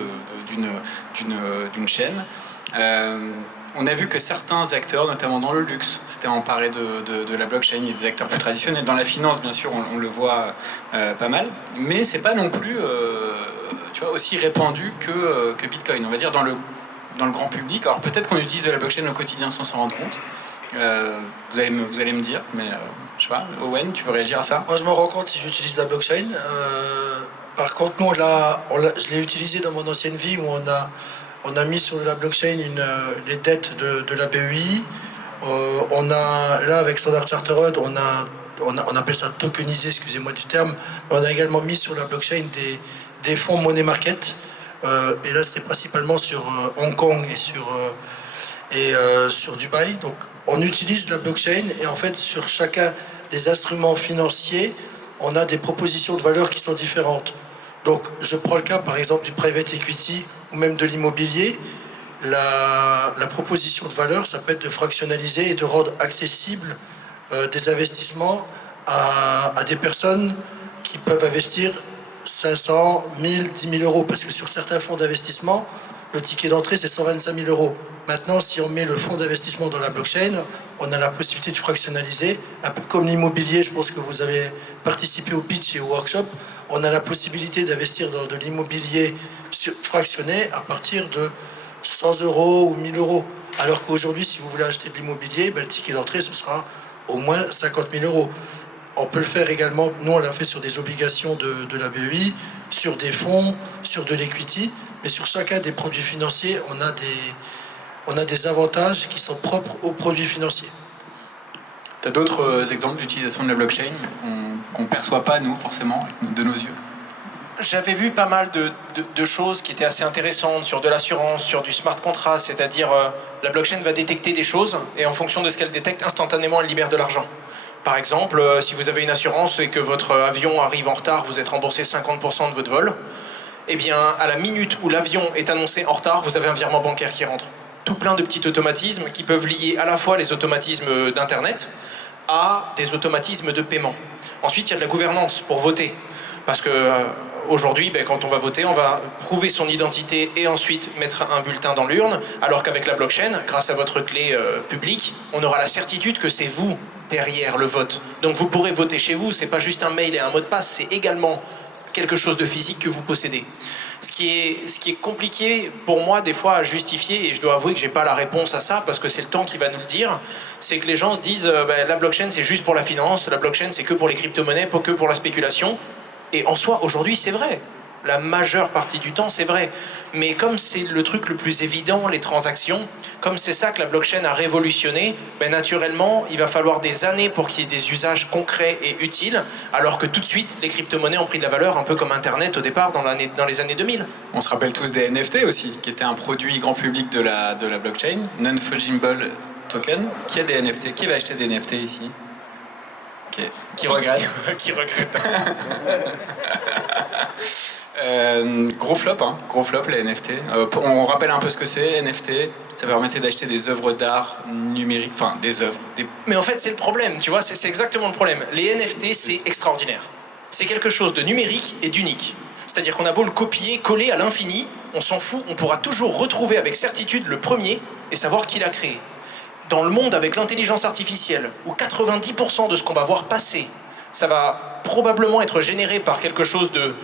d'une chaîne. On a vu que certains acteurs, notamment dans le luxe, s'étaient emparés de la blockchain. Il y a des acteurs plus traditionnels. Dans la finance, bien sûr, on le voit pas mal. Mais c'est pas non plus aussi répandu que Bitcoin. On va dire dans le grand public. Alors peut-être qu'on utilise de la blockchain au quotidien sans s'en rendre compte. Vous allez me dire, mais je sais pas. Owen, tu veux réagir à ça? Moi, je me rends compte si j'utilise la blockchain. Par contre, nous, je l'ai utilisé dans mon ancienne vie où on a mis sur la blockchain les dettes de la BEI. Là, avec Standard Chartered, on appelle ça tokenisé, excusez-moi du terme. On a également mis sur la blockchain des fonds money market. Et là, c'était principalement sur Hong Kong et sur Dubaï. Donc, on utilise la blockchain et en fait, sur chacun des instruments financiers, on a des propositions de valeur qui sont différentes. Donc, je prends le cas, par exemple, du private equity ou même de l'immobilier. La proposition de valeur, ça peut être de fractionnaliser et de rendre accessible des investissements à des personnes qui peuvent investir 500, 1000, 10 000 euros. Parce que sur certains fonds d'investissement, le ticket d'entrée, c'est 125 000 euros. Maintenant, si on met le fonds d'investissement dans la blockchain, on a la possibilité de fractionnaliser. Un peu comme l'immobilier, je pense que vous avez participé au pitch et au workshop. On a la possibilité d'investir dans de l'immobilier fractionné à partir de 100 euros ou 1000 euros. Alors qu'aujourd'hui, si vous voulez acheter de l'immobilier, le ticket d'entrée, ce sera au moins 50 000 euros. On peut le faire également, nous on l'a fait sur des obligations de la BEI, sur des fonds, sur de l'equity, mais sur chacun des produits financiers, on a des avantages qui sont propres aux produits financiers. Tu as d'autres exemples d'utilisation de la blockchain qu'on ne perçoit pas, nous, forcément, de nos yeux? J'avais vu pas mal de choses qui étaient assez intéressantes sur de l'assurance, sur du smart contract, c'est-à-dire la blockchain va détecter des choses et en fonction de ce qu'elle détecte, instantanément elle libère de l'argent. Par exemple, si vous avez une assurance et que votre avion arrive en retard, vous êtes remboursé 50% de votre vol, eh bien, à la minute où l'avion est annoncé en retard, vous avez un virement bancaire qui rentre. Tout plein de petits automatismes qui peuvent lier à la fois les automatismes d'Internet à des automatismes de paiement. Ensuite, il y a de la gouvernance pour voter. Parce que aujourd'hui, quand on va voter, on va prouver son identité et ensuite mettre un bulletin dans l'urne, alors qu'avec la blockchain, grâce à votre clé publique, on aura la certitude que c'est vous derrière le vote. Donc vous pourrez voter chez vous, c'est pas juste un mail et un mot de passe, c'est également quelque chose de physique que vous possédez. Ce qui est compliqué pour moi des fois à justifier, et je dois avouer que j'ai pas la réponse à ça parce que c'est le temps qui va nous le dire, c'est que les gens se disent la blockchain c'est juste pour la finance, la blockchain c'est que pour les crypto-monnaies, pas que pour la spéculation. Et en soi, aujourd'hui, c'est vrai. La majeure partie du temps, c'est vrai. Mais comme c'est le truc le plus évident, les transactions, comme c'est ça que la blockchain a révolutionné, naturellement, il va falloir des années pour qu'il y ait des usages concrets et utiles, alors que tout de suite, les crypto-monnaies ont pris de la valeur, un peu comme Internet au départ, dans les années 2000. On se rappelle tous des NFT aussi, qui étaient un produit grand public de la blockchain, non-fungible token. Qui a des NFT? Qui va acheter des NFT ici? Okay. Qui regrette? Qui regrette. Gros flop les NFT. On rappelle un peu ce que c'est, NFT. Ça permettait d'acheter des œuvres d'art numériques, enfin des œuvres. Mais en fait, c'est le problème, tu vois, c'est exactement le problème. Les NFT, c'est extraordinaire. C'est quelque chose de numérique et d'unique. C'est-à-dire qu'on a beau le copier, coller à l'infini, on s'en fout, on pourra toujours retrouver avec certitude le premier et savoir qui l'a créé. Dans le monde avec l'intelligence artificielle, où 90% de ce qu'on va voir passer, ça va probablement être généré par quelque chose de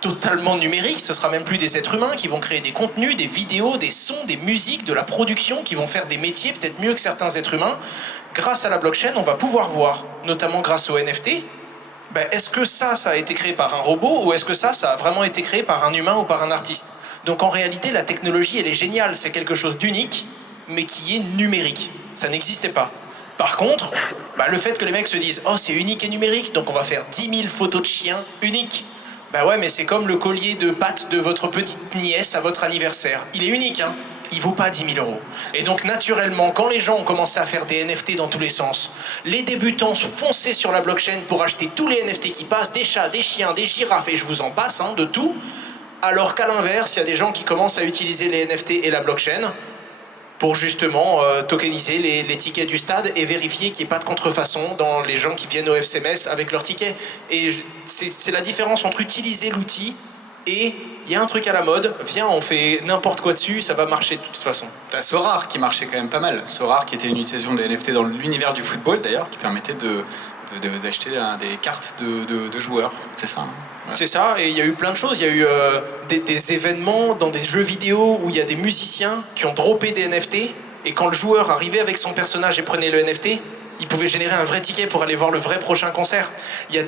totalement numérique. Ce sera même plus des êtres humains qui vont créer des contenus, des vidéos, des sons, des musiques, de la production, qui vont faire des métiers peut-être mieux que certains êtres humains. Grâce à la blockchain, on va pouvoir voir, notamment grâce aux NFT, est-ce que ça a été créé par un robot ou est-ce que ça a vraiment été créé par un humain ou par un artiste? Donc en réalité, la technologie, elle est géniale. C'est quelque chose d'unique, mais qui est numérique. Ça n'existait pas. Par contre, le fait que les mecs se disent « Oh, c'est unique et numérique, donc on va faire 10 000 photos de chiens uniques. » Ouais, mais c'est comme le collier de pâte de votre petite nièce à votre anniversaire. Il est unique, hein. Il vaut pas 10 000 euros. Et donc, naturellement, quand les gens ont commencé à faire des NFT dans tous les sens, les débutants fonçaient sur la blockchain pour acheter tous les NFT qui passent, des chats, des chiens, des girafes, et je vous en passe, de tout. Alors qu'à l'inverse, il y a des gens qui commencent à utiliser les NFT et la blockchain pour justement tokeniser les tickets du stade et vérifier qu'il n'y ait pas de contrefaçon dans les gens qui viennent au FC Metz avec leurs tickets. Et c'est la différence entre utiliser l'outil et il y a un truc à la mode, viens, on fait n'importe quoi dessus, ça va marcher de toute façon. T'as Sorare qui marchait quand même pas mal. Sorare qui était une utilisation des NFT dans l'univers du football d'ailleurs, qui permettait d'acheter des cartes de joueurs, c'est ça, hein. Ouais. C'est ça, et il y a eu plein de choses. Il y a eu des événements dans des jeux vidéo où il y a des musiciens qui ont droppé des NFT, et quand le joueur arrivait avec son personnage et prenait le NFT, il pouvait générer un vrai ticket pour aller voir le vrai prochain concert. Il y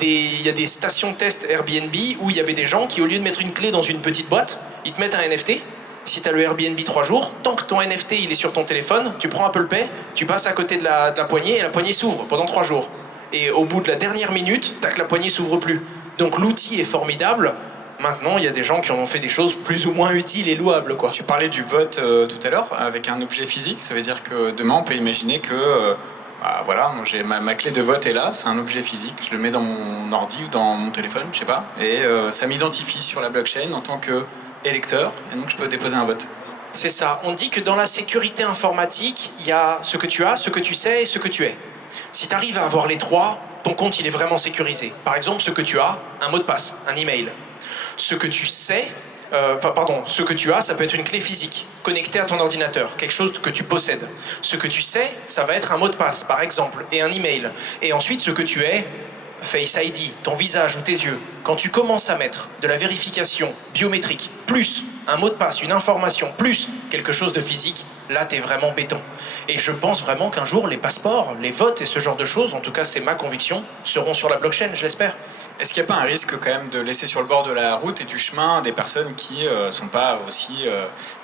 a des stations de test Airbnb où il y avait des gens qui, au lieu de mettre une clé dans une petite boîte, ils te mettent un NFT. Si tu as le Airbnb 3 jours, tant que ton NFT il est sur ton téléphone, tu prends Apple Pay, tu passes à côté de la poignée et la poignée s'ouvre pendant 3 jours. Et au bout de la dernière minute, tac, la poignée s'ouvre plus. Donc l'outil est formidable. Maintenant, il y a des gens qui en ont fait des choses plus ou moins utiles et louables, quoi. Tu parlais du vote tout à l'heure avec un objet physique. Ça veut dire que demain, on peut imaginer que voilà, j'ai ma clé de vote est là, c'est un objet physique. Je le mets dans mon ordi ou dans mon téléphone, je sais pas. Et ça m'identifie sur la blockchain en tant qu'électeur. Et donc, je peux déposer un vote. C'est ça. On dit que dans la sécurité informatique, il y a ce que tu as, ce que tu sais et ce que tu es. Si tu arrives à avoir les trois, ton compte il est vraiment sécurisé. Par exemple, ce que tu as, un mot de passe, un email. Ce que tu sais, ce que tu as, ça peut être une clé physique, connectée à ton ordinateur, quelque chose que tu possèdes. Ce que tu sais, ça va être un mot de passe, par exemple, et un email. Et ensuite, ce que tu es, Face ID, ton visage ou tes yeux. Quand tu commences à mettre de la vérification biométrique, plus un mot de passe, une information, plus quelque chose de physique, là, t'es vraiment béton. Et je pense vraiment qu'un jour, les passeports, les votes et ce genre de choses, en tout cas, c'est ma conviction, seront sur la blockchain, je l'espère. Est-ce qu'il n'y a pas un risque quand même de laisser sur le bord de la route et du chemin des personnes qui ne sont pas aussi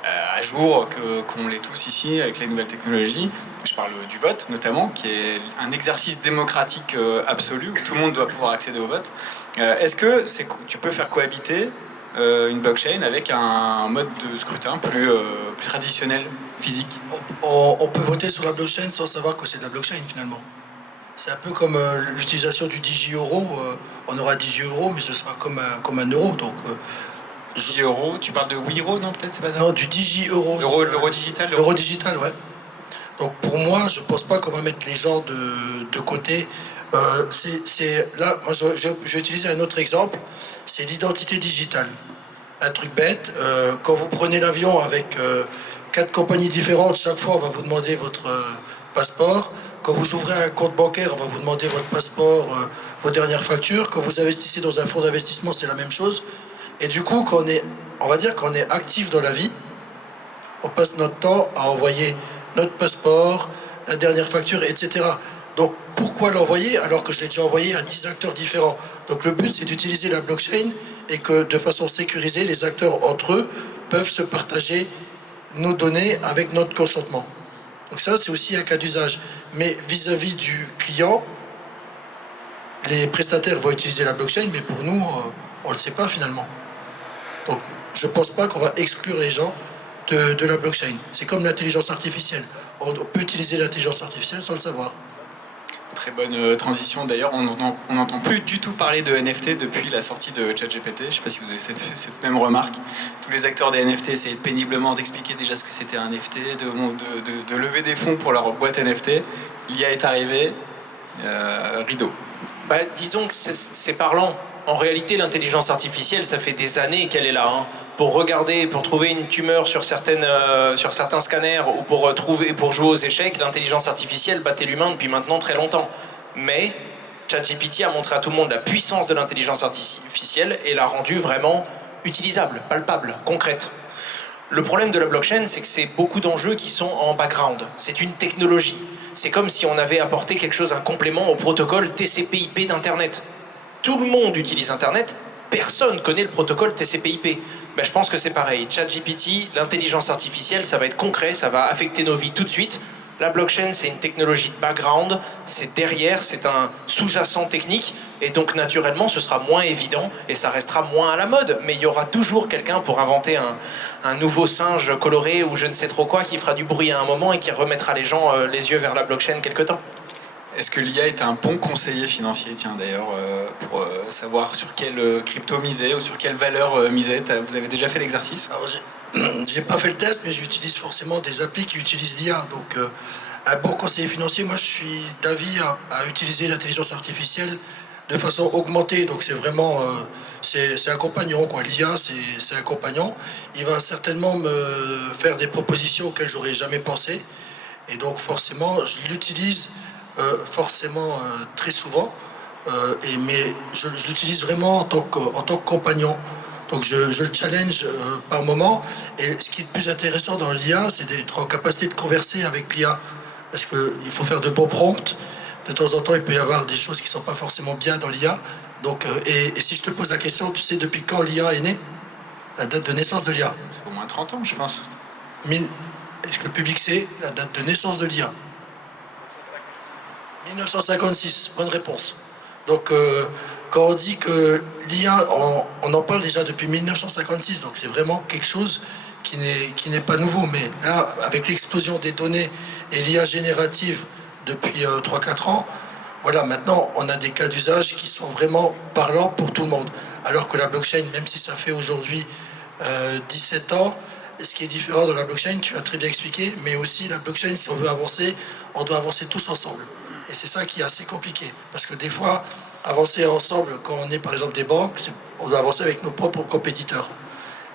à jour qu'on l'est tous ici avec les nouvelles technologies? Je parle du vote notamment, qui est un exercice démocratique absolu où tout le monde doit pouvoir accéder au vote. Est-ce que tu peux faire cohabiter une blockchain avec un mode de scrutin plus traditionnel, physique? On peut voter sur la blockchain sans savoir que c'est de la blockchain finalement. C'est un peu comme l'utilisation du digi-euro. On aura digi-euro, mais ce sera comme un euro. Donc, digi-euro, tu parles de Wiro, non peut-être c'est pas ça? Non, du digi-euro. L'euro digital. L'euro digital, ouais. Donc pour moi, je pense pas qu'on va mettre les gens de côté. Là, moi, je vais utiliser un autre exemple. C'est l'identité digitale. Un truc bête. Quand vous prenez l'avion avec 4 compagnies différentes, chaque fois, on va vous demander votre passeport. Quand vous ouvrez un compte bancaire, on va vous demander votre passeport, vos dernières factures. Quand vous investissez dans un fonds d'investissement, c'est la même chose. Et du coup, on va dire qu'on est actif dans la vie, on passe notre temps à envoyer notre passeport, la dernière facture, etc. Donc, pourquoi l'envoyer alors que je l'ai déjà envoyé à 10 acteurs différents? Donc, le but, c'est d'utiliser la blockchain et que, de façon sécurisée, les acteurs entre eux peuvent se partager nos données avec notre consentement. Donc ça, c'est aussi un cas d'usage. Mais vis-à-vis du client, les prestataires vont utiliser la blockchain, mais pour nous, on ne le sait pas finalement. Donc je ne pense pas qu'on va exclure les gens de la blockchain. C'est comme l'intelligence artificielle. On peut utiliser l'intelligence artificielle sans le savoir. Très bonne transition. D'ailleurs, on n'entend plus du tout parler de NFT depuis la sortie de ChatGPT. Je ne sais pas si vous avez cette même remarque. Tous les acteurs des NFT essayaient péniblement d'expliquer déjà ce que c'était un NFT, de lever des fonds pour leur boîte NFT. L'IA est arrivée, rideau. Disons que c'est parlant. En réalité, l'intelligence artificielle, ça fait des années qu'elle est là. Pour regarder, pour trouver une tumeur sur certains scanners ou pour jouer aux échecs, l'intelligence artificielle battait l'humain depuis maintenant très longtemps. Mais ChatGPT a montré à tout le monde la puissance de l'intelligence artificielle et l'a rendue vraiment utilisable, palpable, concrète. Le problème de la blockchain, c'est que c'est beaucoup d'enjeux qui sont en background. C'est une technologie. C'est comme si on avait apporté quelque chose, un complément au protocole TCP/IP d'Internet. Tout le monde utilise Internet, personne connaît le protocole TCP/IP. Ben, je pense que c'est pareil. ChatGPT, l'intelligence artificielle, ça va être concret, ça va affecter nos vies tout de suite. La blockchain, c'est une technologie de background, c'est derrière, c'est un sous-jacent technique, et donc naturellement, ce sera moins évident et ça restera moins à la mode. Mais il y aura toujours quelqu'un pour inventer un nouveau singe coloré ou je ne sais trop quoi qui fera du bruit à un moment et qui remettra les gens les yeux vers la blockchain quelque temps. Est-ce que l'IA est un bon conseiller financier, tiens d'ailleurs, pour savoir sur quelle crypto miser ou sur quelle valeur miser? Vous avez déjà fait l'exercice? Alors, j'ai pas fait le test, mais j'utilise forcément des applis qui utilisent l'IA. Donc, un bon conseiller financier, moi, je suis d'avis à utiliser l'intelligence artificielle de façon augmentée. Donc, c'est vraiment, c'est un compagnon, quoi. L'IA, c'est un compagnon. Il va certainement me faire des propositions auxquelles j'aurais jamais pensé. Et donc, forcément, je l'utilise très souvent. Mais je l'utilise vraiment en tant que compagnon. Donc je le challenge par moment. Et ce qui est le plus intéressant dans l'IA, c'est d'être en capacité de converser avec l'IA. Parce qu'il faut faire de bons prompts. De temps en temps, il peut y avoir des choses qui ne sont pas forcément bien dans l'IA. Donc, et si je te pose la question, tu sais depuis quand l'IA est née? La date de naissance de l'IA? C'est au moins 30 ans, je pense. Est-ce que le public sait la date de naissance de l'IA? 1956, bonne réponse. Donc, quand on dit que l'IA, on en parle déjà depuis 1956, donc c'est vraiment quelque chose qui n'est pas nouveau. Mais là, avec l'explosion des données et l'IA générative depuis 3-4 ans, voilà, maintenant, on a des cas d'usage qui sont vraiment parlants pour tout le monde. Alors que la blockchain, même si ça fait aujourd'hui 17 ans, ce qui est différent de la blockchain, tu l'as très bien expliqué, mais aussi la blockchain, si on veut avancer, on doit avancer tous ensemble. Et c'est ça qui est assez compliqué. Parce que des fois, avancer ensemble, quand on est par exemple des banques, on doit avancer avec nos propres compétiteurs.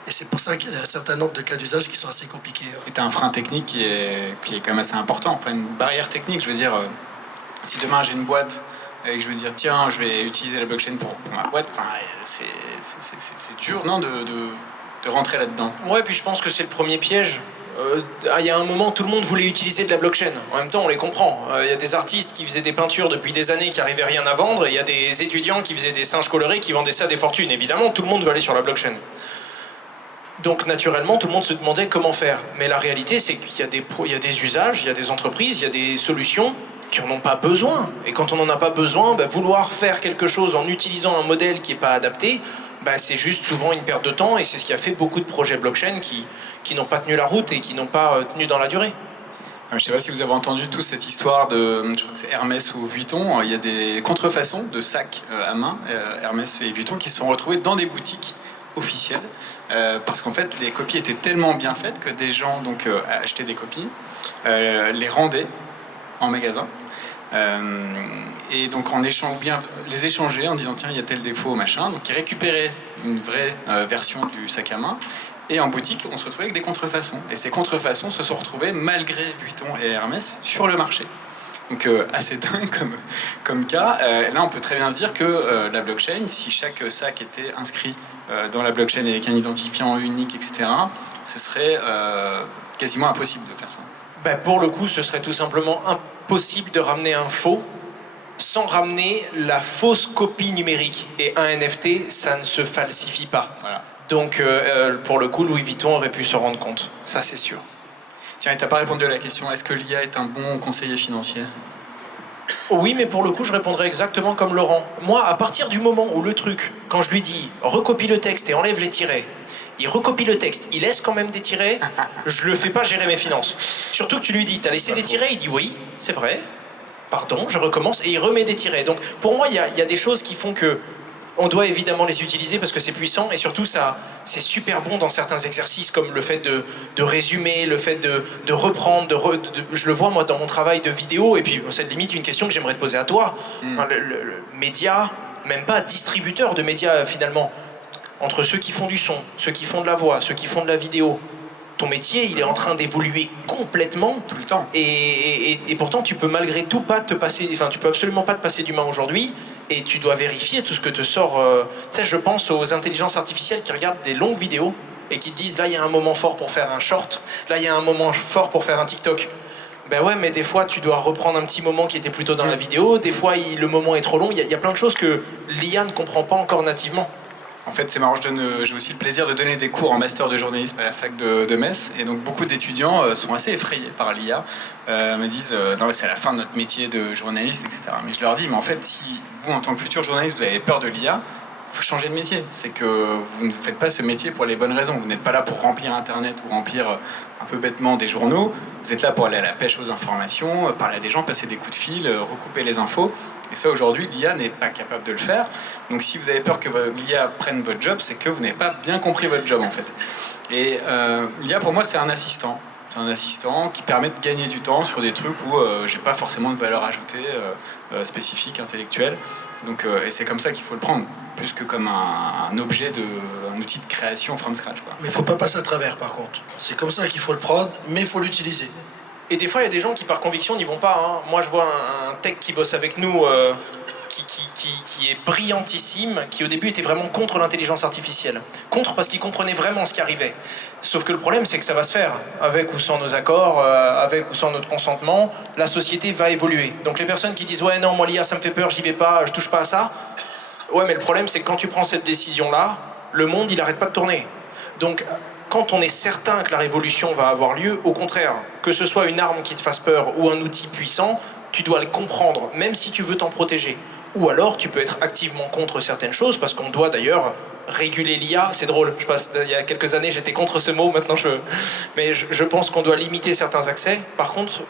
Et c'est pour ça qu'il y a un certain nombre de cas d'usage qui sont assez compliqués. Et tu as un frein technique qui est quand même assez important. Enfin, une barrière technique, je veux dire, si demain j'ai une boîte et que je veux dire, tiens, je vais utiliser la blockchain pour ma boîte, enfin, c'est dur, non, de rentrer là-dedans. Ouais, puis je pense que c'est le premier piège. Il y a un moment, tout le monde voulait utiliser de la blockchain. En même temps, on les comprend. Il y a des artistes qui faisaient des peintures depuis des années qui n'arrivaient rien à vendre, et il y a des étudiants qui faisaient des singes colorés qui vendaient ça à des fortunes. Évidemment, tout le monde veut aller sur la blockchain. Donc, naturellement, tout le monde se demandait comment faire. Mais la réalité, c'est qu'il y a des usages, il y a des entreprises, il y a des solutions qui n'en ont pas besoin. Et quand on n'en a pas besoin, vouloir faire quelque chose en utilisant un modèle qui n'est pas adapté, c'est juste souvent une perte de temps, et c'est ce qui a fait beaucoup de projets blockchain qui n'ont pas tenu la route et qui n'ont pas tenu dans la durée. Je ne sais pas si vous avez entendu toute cette histoire de, je crois que c'est Hermès ou Vuitton, il y a des contrefaçons de sacs à main, Hermès et Vuitton, qui se sont retrouvés dans des boutiques officielles, parce qu'en fait les copies étaient tellement bien faites que des gens donc achetaient des copies, les rendaient en magasin, et donc en échange, bien les échanger en disant tiens il y a tel défaut machin, donc ils récupéraient une vraie version du sac à main. Et en boutique, on se retrouvait avec des contrefaçons. Et ces contrefaçons se sont retrouvées, malgré Vuitton et Hermès, sur le marché. Donc assez dingue comme cas. Là, on peut très bien se dire que la blockchain, si chaque sac était inscrit dans la blockchain avec un identifiant unique, etc., ce serait quasiment impossible de faire ça. Pour le coup, ce serait tout simplement impossible de ramener un faux sans ramener la fausse copie numérique. Et un NFT, ça ne se falsifie pas. Voilà. Donc, pour le coup, Louis Vuitton aurait pu se rendre compte. Ça, c'est sûr. Tiens, et t'as pas répondu à la question, est-ce que l'IA est un bon conseiller financier? Oui, mais pour le coup, je répondrai exactement comme Laurent. Moi, à partir du moment où le truc, quand je lui dis « recopie le texte et enlève les tirets », il recopie le texte, il laisse quand même des tirets, je le fais pas gérer mes finances. Surtout que tu lui dis « t'as laissé des tirets ?» Il dit « oui, c'est vrai, pardon, je recommence » et il remet des tirets. Donc, pour moi, il y a des choses qui font que on doit évidemment les utiliser parce que c'est puissant, et surtout ça, c'est super bon dans certains exercices comme le fait de résumer, le fait de reprendre, je le vois moi dans mon travail de vidéo, et puis c'est limite une question que j'aimerais te poser à toi. Enfin, le média, même pas distributeur de médias finalement, entre ceux qui font du son, ceux qui font de la voix, ceux qui font de la vidéo, ton métier, il est en train d'évoluer complètement. Tout le temps. Et pourtant, tu peux malgré tout pas te passer, enfin, tu peux absolument pas te passer d'humain aujourd'hui. Et tu dois vérifier tout ce que te sort. Tu sais, je pense aux intelligences artificielles qui regardent des longues vidéos et qui disent là, il y a un moment fort pour faire un short, là, il y a un moment fort pour faire un TikTok. Ben ouais, mais des fois, tu dois reprendre un petit moment qui était plutôt dans la vidéo. Des fois, le moment est trop long. Il y a plein de choses que l'IA ne comprend pas encore nativement. En fait, c'est marrant, j'ai aussi le plaisir de donner des cours en master de journalisme à la fac de Metz. Et donc, beaucoup d'étudiants sont assez effrayés par l'IA. Me disent, non, c'est la fin de notre métier de journaliste, etc. Mais je leur dis, mais en fait, si vous, en tant que futur journaliste, vous avez peur de l'IA, il faut changer de métier. C'est que vous ne faites pas ce métier pour les bonnes raisons. Vous n'êtes pas là pour remplir Internet ou remplir un peu bêtement des journaux. Vous êtes là pour aller à la pêche aux informations, parler à des gens, passer des coups de fil, recouper les infos. Et ça, aujourd'hui, l'IA n'est pas capable de le faire. Donc si vous avez peur que l'IA prenne votre job, c'est que vous n'avez pas bien compris votre job, en fait. Et l'IA, pour moi, c'est un assistant. C'est un assistant qui permet de gagner du temps sur des trucs où j'ai pas forcément de valeur ajoutée spécifique, intellectuelle. Donc, et c'est comme ça qu'il faut le prendre, plus que comme un objet, un outil de création from scratch, quoi. Mais il faut pas passer à travers, par contre. C'est comme ça qu'il faut le prendre, mais il faut l'utiliser. Et des fois, il y a des gens qui, par conviction, n'y vont pas. Hein. Moi, je vois un tech qui bosse avec nous, qui est brillantissime, qui au début était vraiment contre l'intelligence artificielle. Contre parce qu'il comprenait vraiment ce qui arrivait. Sauf que le problème, c'est que ça va se faire, avec ou sans nos accords, avec ou sans notre consentement. La société va évoluer. Donc les personnes qui disent « Ouais, non, moi l'IA, ça me fait peur, j'y vais pas, je touche pas à ça », ouais, mais le problème, c'est que quand tu prends cette décision-là, le monde, il arrête pas de tourner. Donc, quand on est certain que la révolution va avoir lieu, au contraire, que ce soit une arme qui te fasse peur ou un outil puissant, tu dois le comprendre, même si tu veux t'en protéger. Ou alors, tu peux être activement contre certaines choses, parce qu'on doit d'ailleurs réguler l'IA. C'est drôle, il y a quelques années, j'étais contre ce mot, maintenant mais je pense qu'on doit limiter certains accès. Par contre,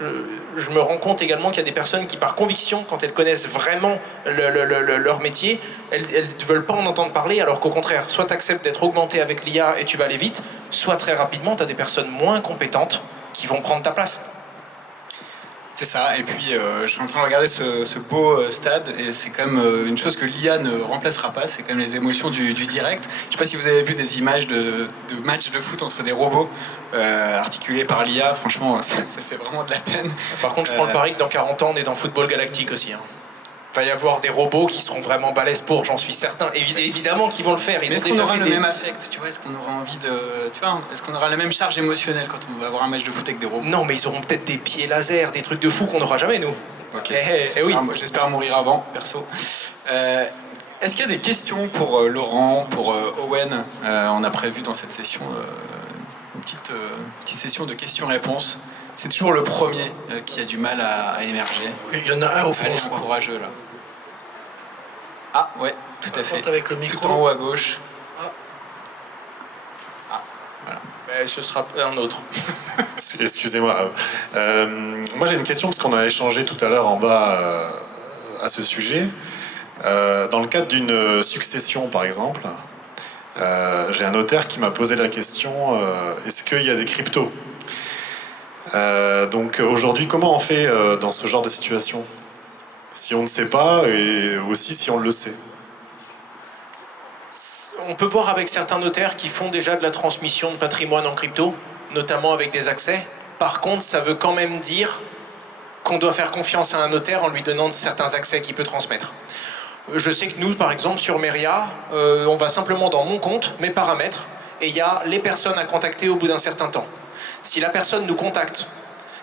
je me rends compte également qu'il y a des personnes qui, par conviction, quand elles connaissent vraiment leur métier, elles ne veulent pas en entendre parler, alors qu'au contraire, soit tu acceptes d'être augmenté avec l'IA et tu vas aller vite, soit très rapidement, tu as des personnes moins compétentes qui vont prendre ta place. C'est ça, et puis je suis en train de regarder ce beau stade, et c'est quand même une chose que l'IA ne remplacera pas, c'est quand même les émotions du direct. Je sais pas si vous avez vu des images de matchs de foot entre des robots articulés par l'IA, franchement ça fait vraiment de la peine. Par contre, je prends le pari que dans 40 ans, on est dans Football Galactique aussi. Hein. Il va y avoir des robots qui seront vraiment balèzes pour, j'en suis certain. Évidemment qu'ils vont le faire. Mais est-ce qu'on aura le même affect, tu vois? Est-ce qu'on aura envie de... Tu vois, est-ce qu'on aura la même charge émotionnelle quand on va avoir un match de foot avec des robots? Non, mais ils auront peut-être des pieds laser, des trucs de fou qu'on n'aura jamais, nous. Ok. Oui. J'espère mourir avant, perso. Est-ce qu'il y a des questions pour Laurent, pour Owen? On a prévu dans cette session une petite session de questions-réponses. C'est toujours le premier qui a du mal à émerger. Il y en a un au fond, Allez, je un crois. courageux, là. Ah, ouais, tout à fait. Avec le micro. Tout en haut à gauche. Voilà. Mais ce sera un autre. Excusez-moi. Moi, j'ai une question parce qu'on a échangé tout à l'heure en bas à ce sujet. Dans le cadre d'une succession, par exemple, j'ai un notaire qui m'a posé la question est-ce qu'il y a des cryptos? Donc aujourd'hui, comment on fait dans ce genre de situation? Si on ne sait pas, et aussi si on le sait. On peut voir avec certains notaires qui font déjà de la transmission de patrimoine en crypto, notamment avec des accès. Par contre, ça veut quand même dire qu'on doit faire confiance à un notaire en lui donnant certains accès qu'il peut transmettre. Je sais que nous, par exemple, sur Meria, on va simplement dans mon compte, mes paramètres, et il y a les personnes à contacter au bout d'un certain temps. Si la personne nous contacte,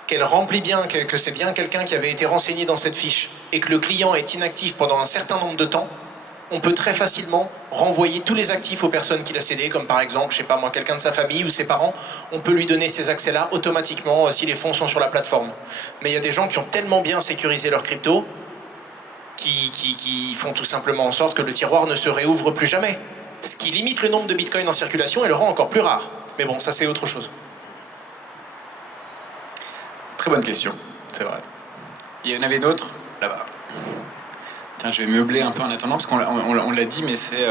qu'elle remplit bien, que c'est bien quelqu'un qui avait été renseigné dans cette fiche, et que le client est inactif pendant un certain nombre de temps, on peut très facilement renvoyer tous les actifs aux personnes qu'il a cédés, comme par exemple, je sais pas moi, quelqu'un de sa famille ou ses parents. On peut lui donner ces accès-là automatiquement si les fonds sont sur la plateforme. Mais il y a des gens qui ont tellement bien sécurisé leur crypto qui font tout simplement en sorte que le tiroir ne se réouvre plus jamais. Ce qui limite le nombre de bitcoins en circulation et le rend encore plus rare. Mais bon, ça c'est autre chose. Très bonne question, c'est vrai. Il y en avait d'autres là-bas. Tiens, je vais meubler un peu en attendant, parce qu'on l'a dit, mais c'est...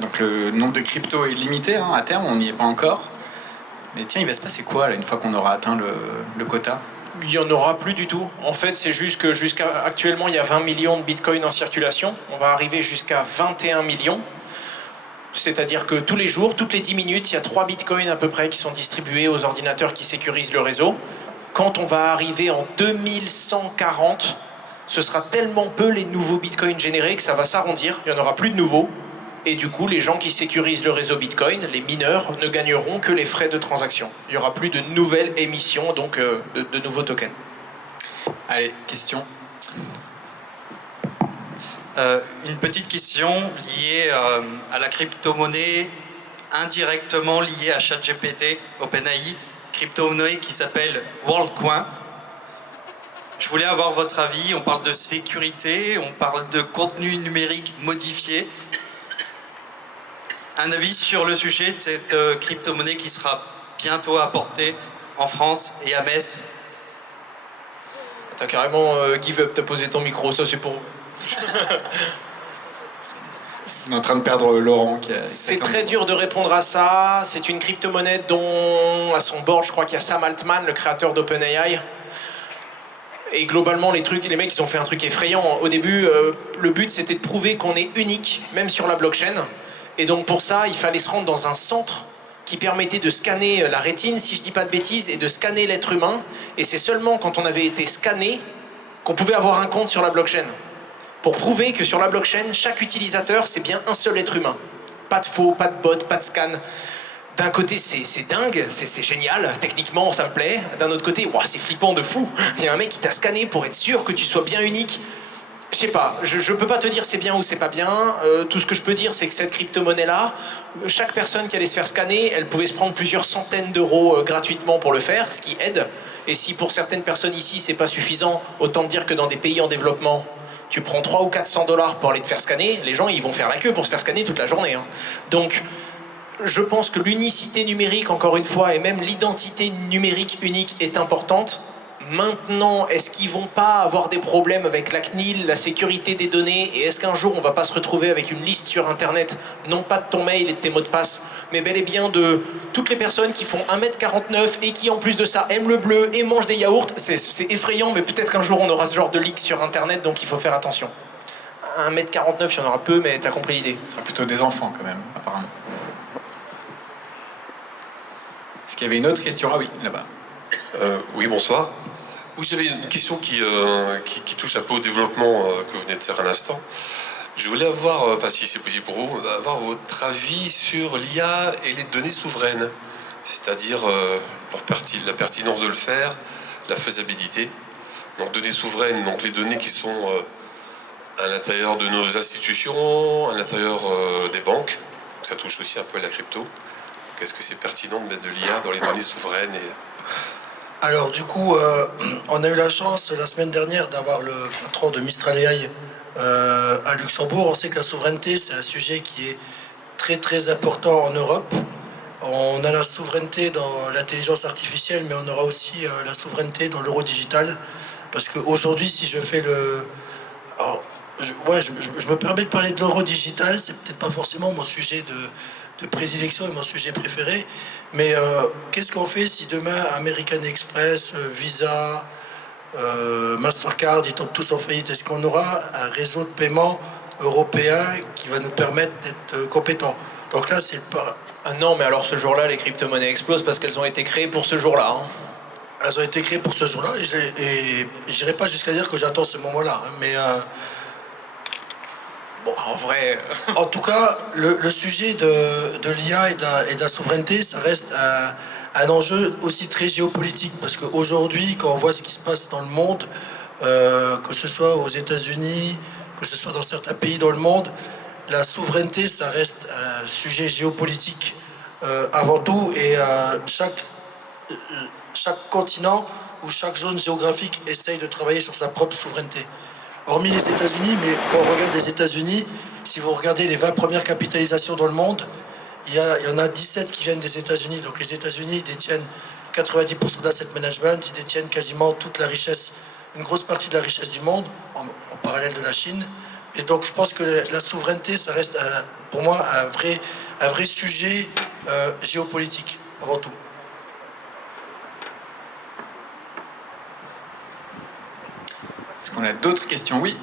donc le nombre de cryptos est limité, hein, à terme, on n'y est pas encore. Mais tiens, il va se passer quoi, là, une fois qu'on aura atteint le quota? Il n'y en aura plus du tout. En fait, c'est juste que jusqu'à actuellement, il y a 20 millions de bitcoins en circulation. On va arriver jusqu'à 21 millions. C'est-à-dire que tous les jours, toutes les 10 minutes, il y a 3 bitcoins à peu près qui sont distribués aux ordinateurs qui sécurisent le réseau. Quand on va arriver en 2140, ce sera tellement peu les nouveaux bitcoins générés que ça va s'arrondir, il n'y en aura plus de nouveaux. Et du coup, les gens qui sécurisent le réseau bitcoin, les mineurs, ne gagneront que les frais de transaction. Il n'y aura plus de nouvelles émissions, donc de nouveaux tokens. Allez, question. Une petite question liée à la crypto-monnaie, indirectement liée à ChatGPT, OpenAI, crypto-monnaie qui s'appelle WorldCoin. Je voulais avoir votre avis. On parle de sécurité, on parle de contenu numérique modifié. Un avis sur le sujet de cette crypto-monnaie qui sera bientôt apportée en France et à Metz. T'as carrément give up, t'as posé ton micro, ça c'est pour... On est en train de perdre Laurent. C'est très dur de répondre à ça. C'est une crypto-monnaie dont, à son board, je crois qu'il y a Sam Altman, le créateur d'OpenAI. Et globalement, les mecs, ils ont fait un truc effrayant. Au début, le but, c'était de prouver qu'on est unique, même sur la blockchain. Et donc, pour ça, il fallait se rendre dans un centre qui permettait de scanner la rétine, si je dis pas de bêtises, et de scanner l'être humain. Et c'est seulement quand on avait été scanné qu'on pouvait avoir un compte sur la blockchain. Pour prouver que sur la blockchain, chaque utilisateur, c'est bien un seul être humain. Pas de faux, pas de bot, pas de scan. D'un côté, c'est dingue, c'est génial, techniquement, ça me plaît. D'un autre côté, wow, c'est flippant de fou. Il y a un mec qui t'a scanné pour être sûr que tu sois bien unique. Je sais pas, je peux pas te dire c'est bien ou c'est pas bien. Tout ce que je peux dire, c'est que cette crypto-monnaie-là, chaque personne qui allait se faire scanner, elle pouvait se prendre plusieurs centaines d'euros gratuitement pour le faire, ce qui aide. Et si pour certaines personnes ici, c'est pas suffisant, autant dire que dans des pays en développement, tu prends 300 ou 400 $ pour aller te faire scanner, les gens, ils vont faire la queue pour se faire scanner toute la journée. Hein. Donc, je pense que l'unicité numérique, encore une fois, et même l'identité numérique unique est importante. Maintenant, est-ce qu'ils vont pas avoir des problèmes avec la CNIL, la sécurité des données, et est-ce qu'un jour on va pas se retrouver avec une liste sur internet, non pas de ton mail et de tes mots de passe, mais bel et bien de toutes les personnes qui font 1m49 et qui en plus de ça aiment le bleu et mangent des yaourts. C'est effrayant, mais peut-être qu'un jour on aura ce genre de leak sur internet, donc il faut faire attention. 1m49, il y en aura peu, mais t'as compris l'idée. Ce sera plutôt des enfants quand même, apparemment. Est-ce qu'il y avait une autre question? Ah oui, là-bas. Oui, bonsoir. Oui, j'avais une question qui touche un peu au développement que vous venez de faire à l'instant. Je voulais avoir, enfin si c'est possible pour vous, avoir votre avis sur l'IA et les données souveraines, c'est-à-dire la pertinence de le faire, la faisabilité. Donc données souveraines, donc les données qui sont à l'intérieur de nos institutions, à l'intérieur des banques. Donc ça touche aussi un peu à la crypto. Est-ce que c'est pertinent de mettre de l'IA dans les données souveraines Alors du coup, on a eu la chance la semaine dernière d'avoir le patron de Mistral AI à Luxembourg. On sait que la souveraineté, c'est un sujet qui est très très important en Europe. On a la souveraineté dans l'intelligence artificielle, mais on aura aussi la souveraineté dans l'euro digital. Parce qu'aujourd'hui, si je fais le... Alors, je me permets de parler de l'euro digital, c'est peut-être pas forcément mon sujet de prédilection et mon sujet préféré. Mais qu'est-ce qu'on fait si demain American Express, Visa, Mastercard, ils tombent tous en faillite? Est-ce qu'on aura un réseau de paiement européen qui va nous permettre d'être compétents? Donc là, c'est pas... Ah non, mais alors ce jour-là, les crypto-monnaies explosent parce qu'elles ont été créées pour ce jour-là. Hein. Elles ont été créées pour ce jour-là et je n'irai pas jusqu'à dire que j'attends ce moment-là. Hein, mais bon, en vrai... En tout cas, le sujet de l'IA et de la souveraineté, ça reste un enjeu aussi très géopolitique. Parce qu'aujourd'hui, quand on voit ce qui se passe dans le monde, que ce soit aux États-Unis, que ce soit dans certains pays dans le monde, la souveraineté, ça reste un sujet géopolitique avant tout. Et chaque continent ou chaque zone géographique essaye de travailler sur sa propre souveraineté. Hormis les États-Unis, mais quand on regarde les États-Unis, si vous regardez les 20 premières capitalisations dans le monde, il y en a 17 qui viennent des États-Unis. Donc les États-Unis détiennent 90% d'asset management, ils détiennent quasiment toute la richesse, une grosse partie de la richesse du monde, en parallèle de la Chine. Et donc je pense que la souveraineté, ça reste pour moi un vrai sujet géopolitique, avant tout. Est-ce qu'on a d'autres questions? Oui.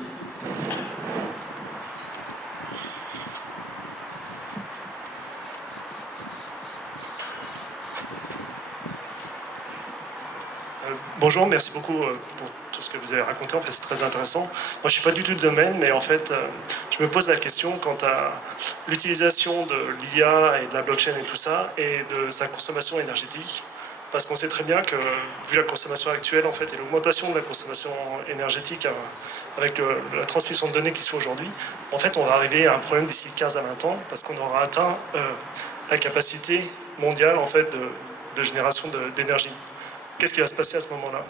Bonjour, merci beaucoup pour tout ce que vous avez raconté. En fait, c'est très intéressant. Moi, je ne suis pas du tout de domaine, mais en fait, je me pose la question quant à l'utilisation de l'IA et de la blockchain et tout ça, et de sa consommation énergétique. Parce qu'on sait très bien que, vu la consommation actuelle, en fait, et l'augmentation de la consommation énergétique avec la transmission de données qui se fait aujourd'hui, en fait, on va arriver à un problème d'ici 15 à 20 ans, parce qu'on aura atteint la capacité mondiale, en fait, de génération d'énergie. Qu'est-ce qui va se passer à ce moment-là?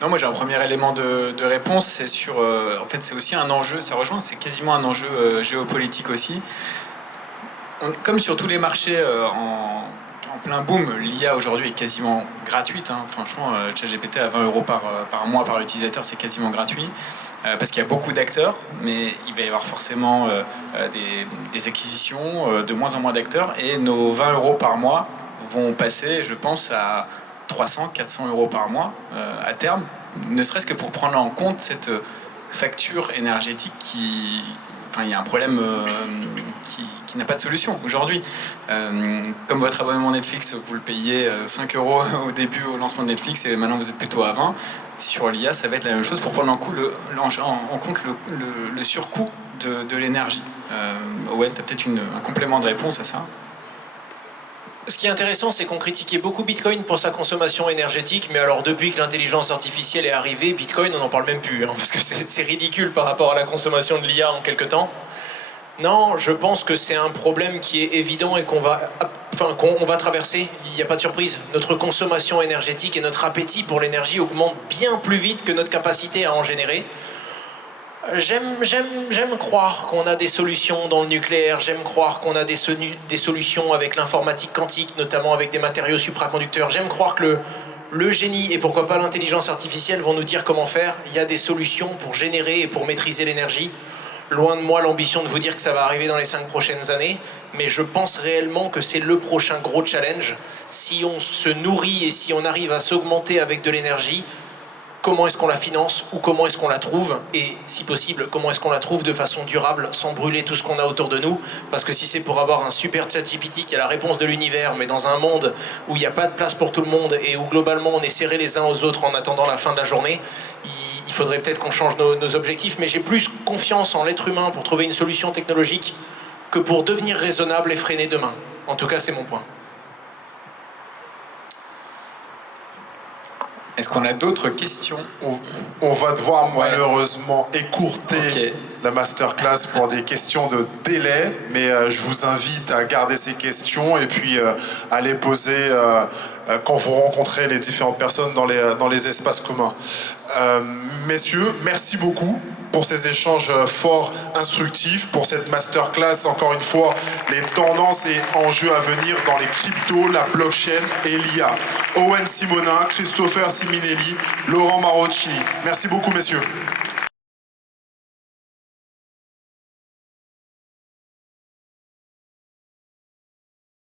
Non, moi j'ai un premier élément de réponse, c'est sur... en fait c'est aussi un enjeu, ça rejoint, c'est quasiment un enjeu géopolitique aussi. Comme sur tous les marchés en plein boom, l'IA aujourd'hui est quasiment gratuite. Hein. Franchement, ChatGPT à 20 € par mois par utilisateur, c'est quasiment gratuit. Parce qu'il y a beaucoup d'acteurs, mais il va y avoir forcément des acquisitions, de moins en moins d'acteurs, et nos 20 € par mois vont passer, je pense, à 300, 400 € par mois à terme, ne serait-ce que pour prendre en compte cette facture énergétique qui... Enfin, il y a un problème qui n'a pas de solution aujourd'hui. Comme votre abonnement Netflix, vous le payez 5 € au début, au lancement de Netflix, et maintenant vous êtes plutôt à 20. Sur l'IA, ça va être la même chose pour prendre en compte le surcoût de l'énergie. Owen, tu as peut-être un complément de réponse à ça? Ce qui est intéressant, c'est qu'on critiquait beaucoup Bitcoin pour sa consommation énergétique, mais alors depuis que l'intelligence artificielle est arrivée, Bitcoin, on n'en parle même plus, hein, parce que c'est ridicule par rapport à la consommation de l'IA en quelque temps. Non, je pense que c'est un problème qui est évident et qu'on va traverser, il n'y a pas de surprise. Notre consommation énergétique et notre appétit pour l'énergie augmentent bien plus vite que notre capacité à en générer. J'aime croire qu'on a des solutions dans le nucléaire, j'aime croire qu'on a des solutions avec l'informatique quantique, notamment avec des matériaux supraconducteurs. J'aime croire que le génie et pourquoi pas l'intelligence artificielle vont nous dire comment faire. Il y a des solutions pour générer et pour maîtriser l'énergie. Loin de moi l'ambition de vous dire que ça va arriver dans les 5 prochaines années, mais je pense réellement que c'est le prochain gros challenge. Si on se nourrit et si on arrive à s'augmenter avec de l'énergie, comment est-ce qu'on la finance ou comment est-ce qu'on la trouve, et si possible, comment est-ce qu'on la trouve de façon durable, sans brûler tout ce qu'on a autour de nous. Parce que si c'est pour avoir un super ChatGPT qui a la réponse de l'univers, mais dans un monde où il n'y a pas de place pour tout le monde et où globalement on est serrés les uns aux autres en attendant la fin de la journée, il faudrait peut-être qu'on change nos objectifs, mais j'ai plus confiance en l'être humain pour trouver une solution technologique que pour devenir raisonnable et freiner demain. En tout cas, c'est mon point. Est-ce qu'on a d'autres questions? On va devoir malheureusement écourter la masterclass pour des questions de délai, mais je vous invite à garder ces questions et puis à les poser quand vous rencontrez les différentes personnes dans les espaces communs. Messieurs, merci beaucoup pour ces échanges forts, instructifs, pour cette masterclass, encore une fois, les tendances et enjeux à venir dans les cryptos, la blockchain et l'IA. Owen Simonin, Christopher Siminelli, Laurent Marocchini. Merci beaucoup, messieurs.